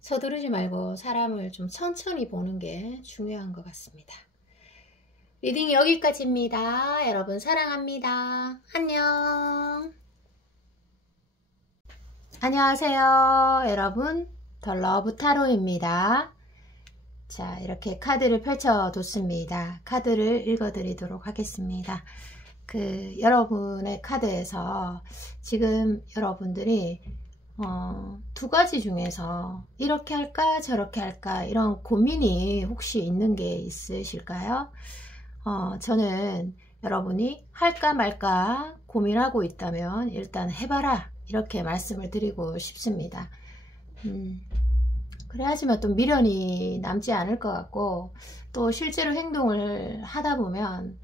서두르지 말고 사람을 좀 천천히 보는 게 중요한 것 같습니다. 리딩 여기까지입니다. 여러분 사랑합니다. 안녕. 안녕하세요. 여러분 더 러브 타로입니다. 자, 이렇게 카드를 펼쳐뒀습니다. 카드를 읽어드리도록 하겠습니다. 여러분의 카드에서 지금 여러분들이 두 가지 중에서 이렇게 할까 저렇게 할까 이런 고민이 혹시 있는 게 있으실까요? 저는 여러분이 할까 말까 고민하고 있다면 일단 해봐라 이렇게 말씀을 드리고 싶습니다. 그래야지만 또 미련이 남지 않을 것 같고, 또 실제로 행동을 하다 보면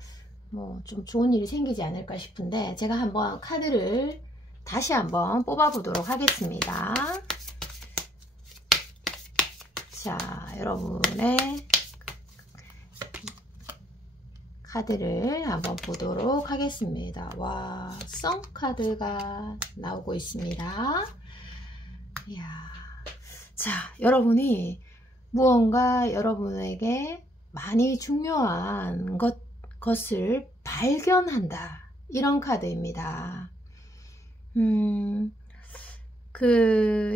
뭐 좀 좋은 일이 생기지 않을까 싶은데, 제가 한번 카드를 다시 한번 뽑아 보도록 하겠습니다. 자, 여러분의 카드를 한번 보도록 하겠습니다. 와, 성 카드가 나오고 있습니다. 이야. 자, 여러분이 무언가 여러분에게 많이 중요한 것을 발견한다, 이런 카드입니다.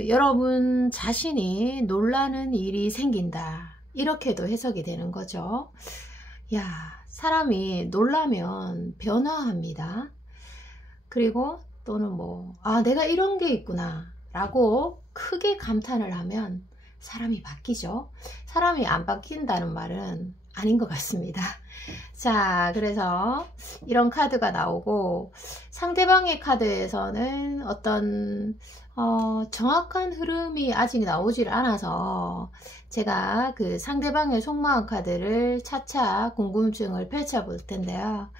여러분 자신이 놀라는 일이 생긴다, 이렇게도 해석이 되는 거죠. 야, 사람이 놀라면 변화합니다. 그리고 또는 내가 이런 게 있구나 라고 크게 감탄을 하면 사람이 바뀌죠. 사람이 안 바뀐다는 말은 아닌 것 같습니다. 자, 그래서 이런 카드가 나오고, 상대방의 카드에서는 어떤 정확한 흐름이 아직 나오질 않아서 제가 그 상대방의 속마음 카드를 차차 궁금증을 펼쳐 볼 텐데요.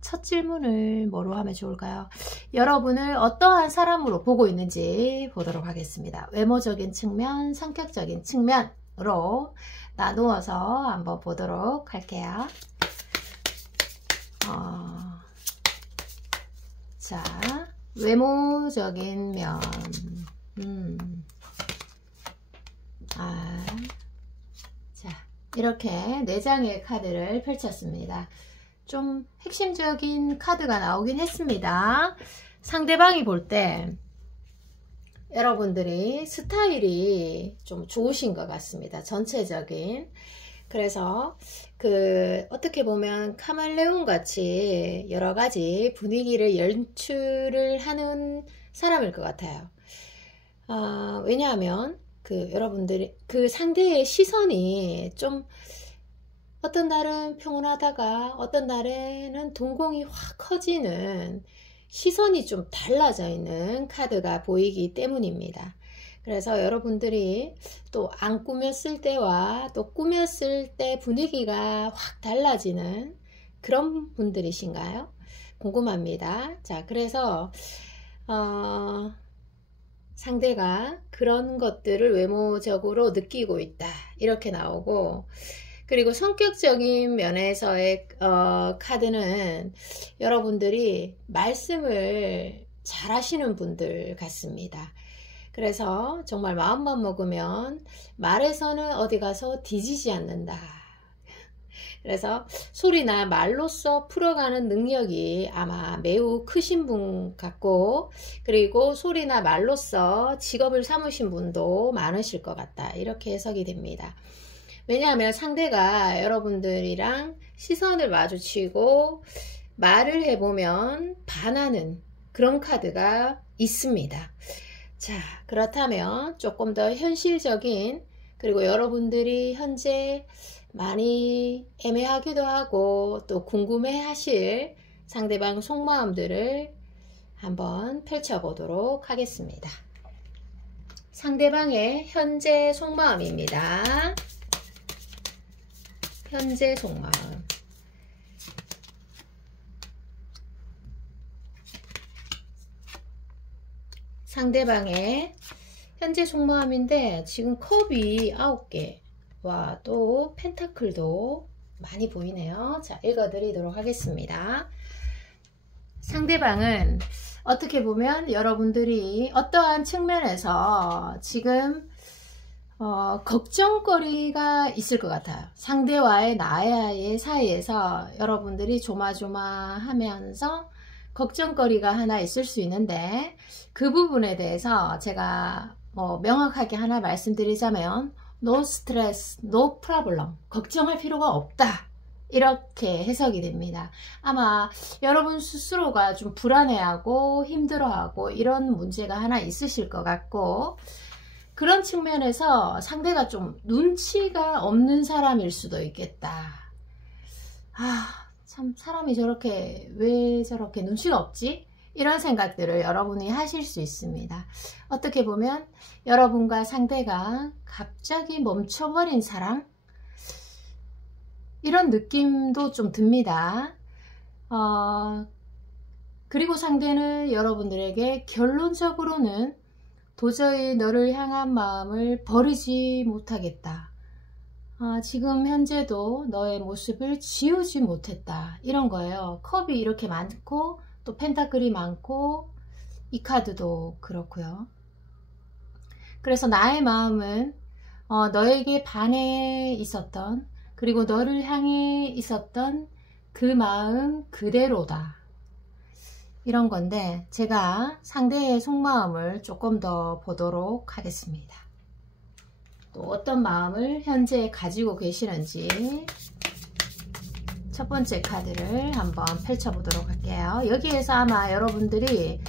첫 질문을 뭐로 하면 좋을까요? 여러분을 어떠한 사람으로 보고 있는지 보도록 하겠습니다. 외모적인 측면, 성격적인 측면으로 나누어서 한번 보도록 할게요. 자, 외모적인 면. 자, 이렇게 4장의 카드를 펼쳤습니다. 좀 핵심적인 카드가 나오긴 했습니다. 상대방이 볼 때 여러분들이 스타일이 좀 좋으신 것 같습니다. 전체적인. 그래서 어떻게 보면 카멜레온 같이 여러 가지 분위기를 연출을 하는 사람일 것 같아요. 왜냐하면 여러분들이 상대의 시선이 좀 어떤 날은 평온하다가 어떤 날에는 동공이 확 커지는, 시선이 좀 달라져 있는 카드가 보이기 때문입니다. 그래서 여러분들이 또 안 꾸몄을 때와 또 꾸몄을 때 분위기가 확 달라지는 그런 분들이신가요? 궁금합니다. 자, 그래서 상대가 그런 것들을 외모적으로 느끼고 있다, 이렇게 나오고, 그리고 성격적인 면에서의 카드는 여러분들이 말씀을 잘 하시는 분들 같습니다. 그래서 정말 마음만 먹으면 말에서는 어디 가서 뒤지지 않는다. 그래서 소리나 말로써 풀어가는 능력이 아마 매우 크신 분 같고, 그리고 소리나 말로써 직업을 삼으신 분도 많으실 것 같다, 이렇게 해석이 됩니다. 왜냐하면 상대가 여러분들이랑 시선을 마주치고 말을 해보면 반하는 그런 카드가 있습니다. 자, 그렇다면 조금 더 현실적인, 그리고 여러분들이 현재 많이 애매하기도 하고 또 궁금해 하실 상대방 속마음들을 한번 펼쳐보도록 하겠습니다. 상대방의 현재 속마음입니다. 현재 속마음. 상대방의 현재 속마음인데, 지금 컵이 9개와 또 펜타클도 많이 보이네요. 자, 읽어드리도록 하겠습니다. 상대방은 어떻게 보면 여러분들이 어떠한 측면에서 지금 걱정거리가 있을 것 같아요. 상대와의 나의 사이에서 여러분들이 조마조마하면서 걱정거리가 하나 있을 수 있는데, 그 부분에 대해서 제가 명확하게 하나 말씀드리자면, no stress, no problem, 걱정할 필요가 없다, 이렇게 해석이 됩니다. 아마 여러분 스스로가 좀 불안해하고 힘들어하고 이런 문제가 하나 있으실 것 같고, 그런 측면에서 상대가 좀 눈치가 없는 사람일 수도 있겠다. 참 사람이 저렇게 왜 저렇게 눈치가 없지? 이런 생각들을 여러분이 하실 수 있습니다. 어떻게 보면 여러분과 상대가 갑자기 멈춰버린 사람, 이런 느낌도 좀 듭니다. 그리고 상대는 여러분들에게 결론적으로는 도저히 너를 향한 마음을 버리지 못하겠다. 지금 현재도 너의 모습을 지우지 못했다. 이런 거예요. 컵이 이렇게 많고 또 펜타클이 많고 이 카드도 그렇고요. 그래서 나의 마음은 너에게 반해 있었던, 그리고 너를 향해 있었던 그 마음 그대로다. 이런 건데, 제가 상대의 속마음을 조금 더 보도록 하겠습니다. 또 어떤 마음을 현재 가지고 계시는지 첫 번째 카드를 한번 펼쳐보도록 할게요. 여기에서 아마 여러분들이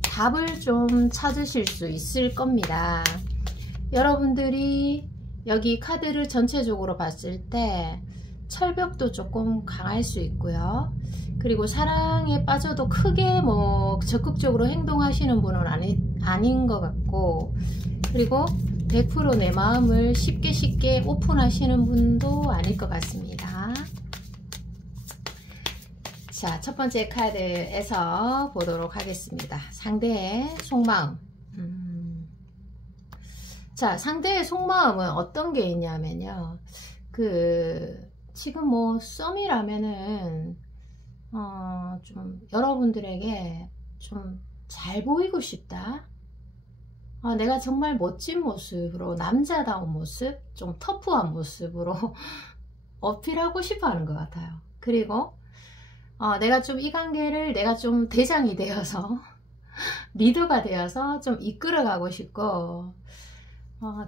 답을 좀 찾으실 수 있을 겁니다. 여러분들이 여기 카드를 전체적으로 봤을 때 철벽도 조금 강할 수 있고요. 그리고 사랑에 빠져도 크게 뭐 적극적으로 행동하시는 분은 아닌 것 같고, 그리고 100% 내 마음을 쉽게 오픈하시는 분도 아닐 것 같습니다. 자, 첫 번째 카드에서 보도록 하겠습니다. 상대의 속마음. 자, 상대의 속마음은 어떤 게 있냐면요. 지금 뭐 썸이라면은 좀 여러분들에게 좀 잘 보이고 싶다. 내가 정말 멋진 모습으로, 남자다운 모습, 좀 터프한 모습으로 어필하고 싶어 하는 것 같아요. 그리고 내가 좀 이 관계를 내가 좀 대장이 되어서 리더가 되어서 좀 이끌어가고 싶고,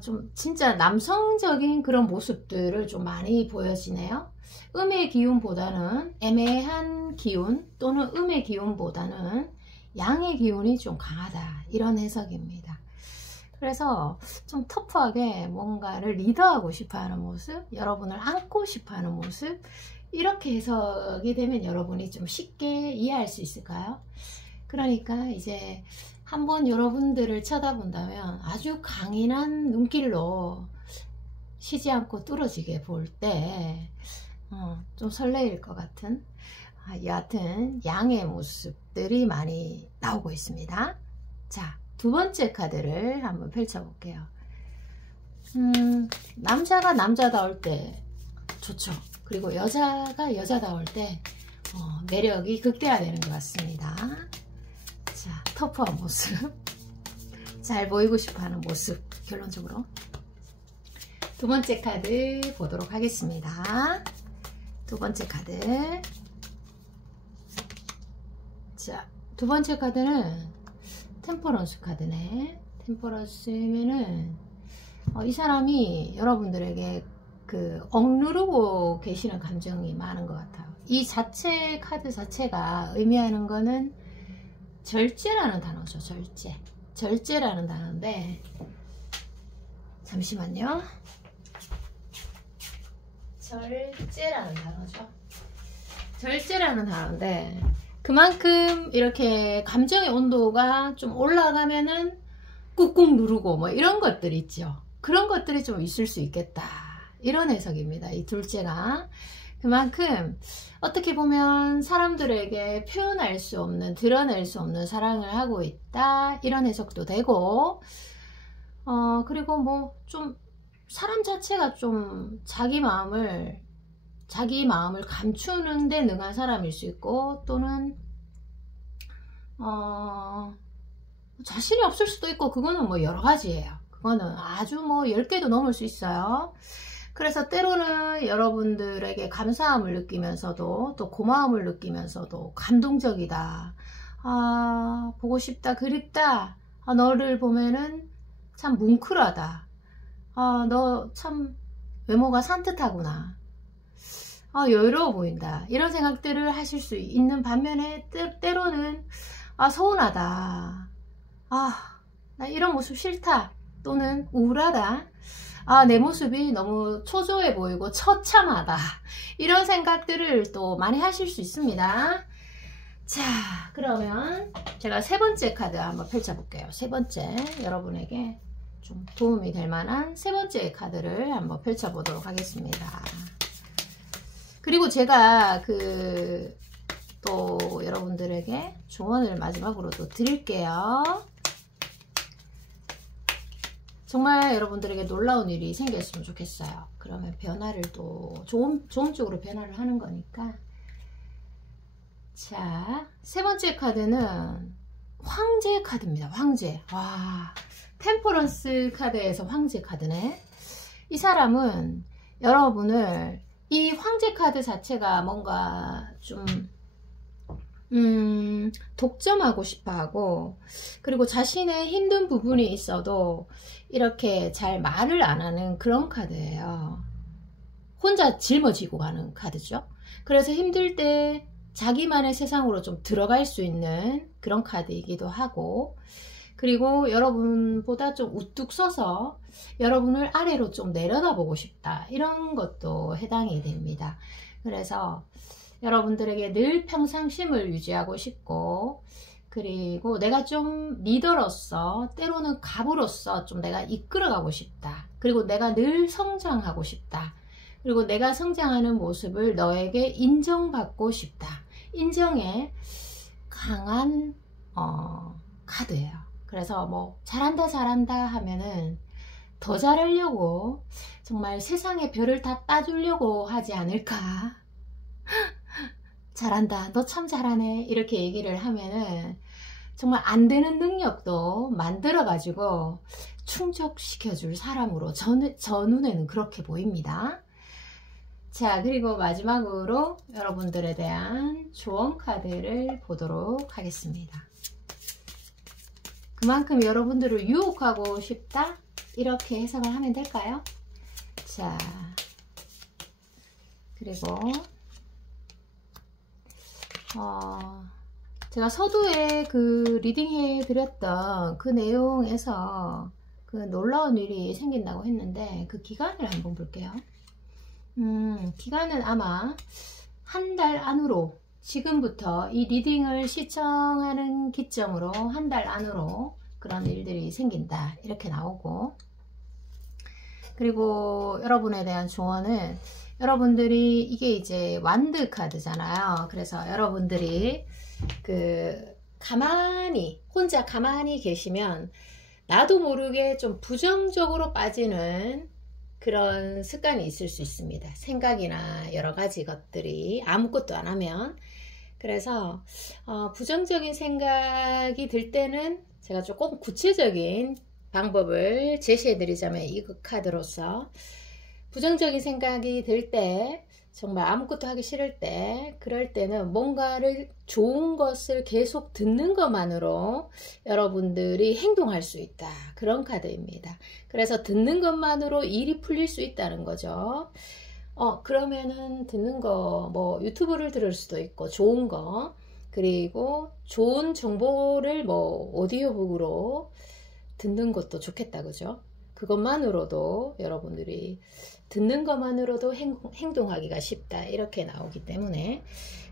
좀 진짜 남성적인 그런 모습들을 좀 많이 보여지네요. 음의 기운보다는 애매한 기운, 또는 음의 기운보다는 양의 기운이 좀 강하다, 이런 해석입니다. 그래서 좀 터프하게 뭔가를 리더하고 싶어하는 모습, 여러분을 안고 싶어하는 모습, 이렇게 해석이 되면 여러분이 좀 쉽게 이해할 수 있을까요? 그러니까 이제 한번 여러분들을 쳐다본다면 아주 강인한 눈길로 쉬지 않고 뚫어지게 볼 때 좀 설레일 것 같은, 여하튼 양의 모습들이 많이 나오고 있습니다. 자, 두 번째 카드를 한번 펼쳐볼게요. 남자가 남자다울 때 좋죠. 그리고 여자가 여자다울 때 매력이 극대화되는 것 같습니다. 자, 터프한 모습, 잘 보이고 싶어하는 모습, 결론적으로. 두 번째 카드 보도록 하겠습니다. 두 번째 카드. 자, 두 번째 카드는 템퍼런스 카드네. 템퍼런스면은 이 사람이 여러분들에게 억누르고 계시는 감정이 많은 것 같아요. 이 카드 자체가 의미하는 거는 절제라는 단어죠. 절제라는 단어인데, 잠시만요. 절제라는 단어죠. 절제라는 단어인데, 그만큼 이렇게 감정의 온도가 좀 올라가면은 꾹꾹 누르고 뭐 이런 것들 있죠. 그런 것들이 좀 있을 수 있겠다, 이런 해석입니다. 이 둘째가 그만큼 어떻게 보면 사람들에게 표현할 수 없는, 드러낼 수 없는 사랑을 하고 있다, 이런 해석도 되고, 그리고 뭐 좀 사람 자체가 좀 자기 마음을 감추는 데 능한 사람일 수 있고, 또는 자신이 없을 수도 있고, 그거는 뭐 여러 가지예요. 그거는 아주 뭐 10개도 넘을 수 있어요. 그래서 때로는 여러분들에게 감사함을 느끼면서도, 또 고마움을 느끼면서도 감동적이다, 보고 싶다, 그립다, 너를 보면은 참 뭉클하다, 너 참 외모가 산뜻하구나, 여유로워 보인다. 이런 생각들을 하실 수 있는 반면에 때로는 서운하다. 나 이런 모습 싫다. 또는 우울하다. 내 모습이 너무 초조해 보이고 처참하다. 이런 생각들을 또 많이 하실 수 있습니다. 자, 그러면 제가 세 번째 카드 한번 펼쳐볼게요. 세 번째, 여러분에게 좀 도움이 될 만한 세 번째 카드를 한번 펼쳐보도록 하겠습니다. 그리고 제가 또 여러분들에게 조언을 마지막으로 또 드릴게요. 정말 여러분들에게 놀라운 일이 생겼으면 좋겠어요. 그러면 변화를 또 좋은 쪽으로 변화를 하는 거니까. 자, 세 번째 카드는 황제 카드입니다. 황제. 와, 템퍼런스 카드에서 황제 카드네. 이 사람은 여러분을, 이 황제 카드 자체가 뭔가 좀 독점하고 싶어 하고, 그리고 자신의 힘든 부분이 있어도 이렇게 잘 말을 안 하는 그런 카드예요. 혼자 짊어지고 가는 카드죠. 그래서 힘들 때 자기만의 세상으로 좀 들어갈 수 있는 그런 카드이기도 하고, 그리고 여러분보다 좀 우뚝 서서 여러분을 아래로 좀 내려다보고 싶다. 이런 것도 해당이 됩니다. 그래서 여러분들에게 늘 평상심을 유지하고 싶고, 그리고 내가 좀 리더로서, 때로는 갑으로서 좀 내가 이끌어가고 싶다. 그리고 내가 늘 성장하고 싶다. 그리고 내가 성장하는 모습을 너에게 인정받고 싶다. 인정에 강한 카드예요. 그래서 뭐 잘한다 하면은 더 잘하려고 정말 세상의 별을 다 따주려고 하지 않을까. 잘한다, 너 참 잘하네, 이렇게 얘기를 하면은 정말 안 되는 능력도 만들어 가지고 충족시켜 줄 사람으로 저 눈에는 그렇게 보입니다. 자, 그리고 마지막으로 여러분들에 대한 조언 카드를 보도록 하겠습니다. 그만큼 여러분들을 유혹하고 싶다? 이렇게 해석을 하면 될까요? 자, 그리고 제가 서두에 리딩해 드렸던 그 내용에서 놀라운 일이 생긴다고 했는데, 그 기간을 한번 볼게요. 기간은 아마 한 달 안으로, 지금부터 이 리딩을 시청하는 기점으로 한 달 안으로 그런 일들이 생긴다, 이렇게 나오고, 그리고 여러분에 대한 조언은, 여러분들이 이게 이제 완드 카드잖아요. 그래서 여러분들이 혼자 가만히 계시면 나도 모르게 좀 부정적으로 빠지는 그런 습관이 있을 수 있습니다. 생각이나 여러 가지 것들이 아무것도 안 하면. 그래서 부정적인 생각이 들 때는 제가 조금 구체적인 방법을 제시해 드리자면, 이 카드로서 부정적인 생각이 들 때, 정말 아무것도 하기 싫을 때, 그럴 때는 뭔가를 좋은 것을 계속 듣는 것만으로 여러분들이 행동할 수 있다, 그런 카드입니다. 그래서 듣는 것만으로 일이 풀릴 수 있다는 거죠. 그러면은 듣는 거, 뭐 유튜브를 들을 수도 있고, 좋은 거, 그리고 좋은 정보를 뭐 오디오북으로 듣는 것도 좋겠다, 그죠? 그것만으로도 여러분들이 듣는 것만으로도 행동하기가 쉽다, 이렇게 나오기 때문에.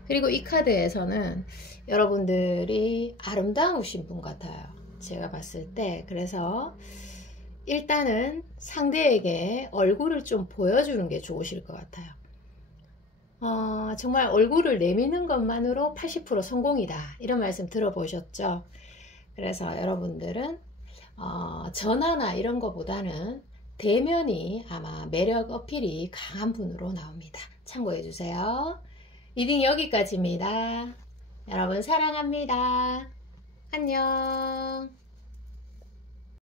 그리고 이 카드에서는 여러분들이 아름다우신 분 같아요, 제가 봤을 때. 그래서 일단은 상대에게 얼굴을 좀 보여주는 게 좋으실 것 같아요. 정말 얼굴을 내미는 것만으로 80% 성공이다, 이런 말씀 들어보셨죠? 그래서 여러분들은 전화나 이런 거보다는 대면이 아마 매력 어필이 강한 분으로 나옵니다. 참고해 주세요. 리딩 여기까지입니다. 여러분 사랑합니다. 안녕.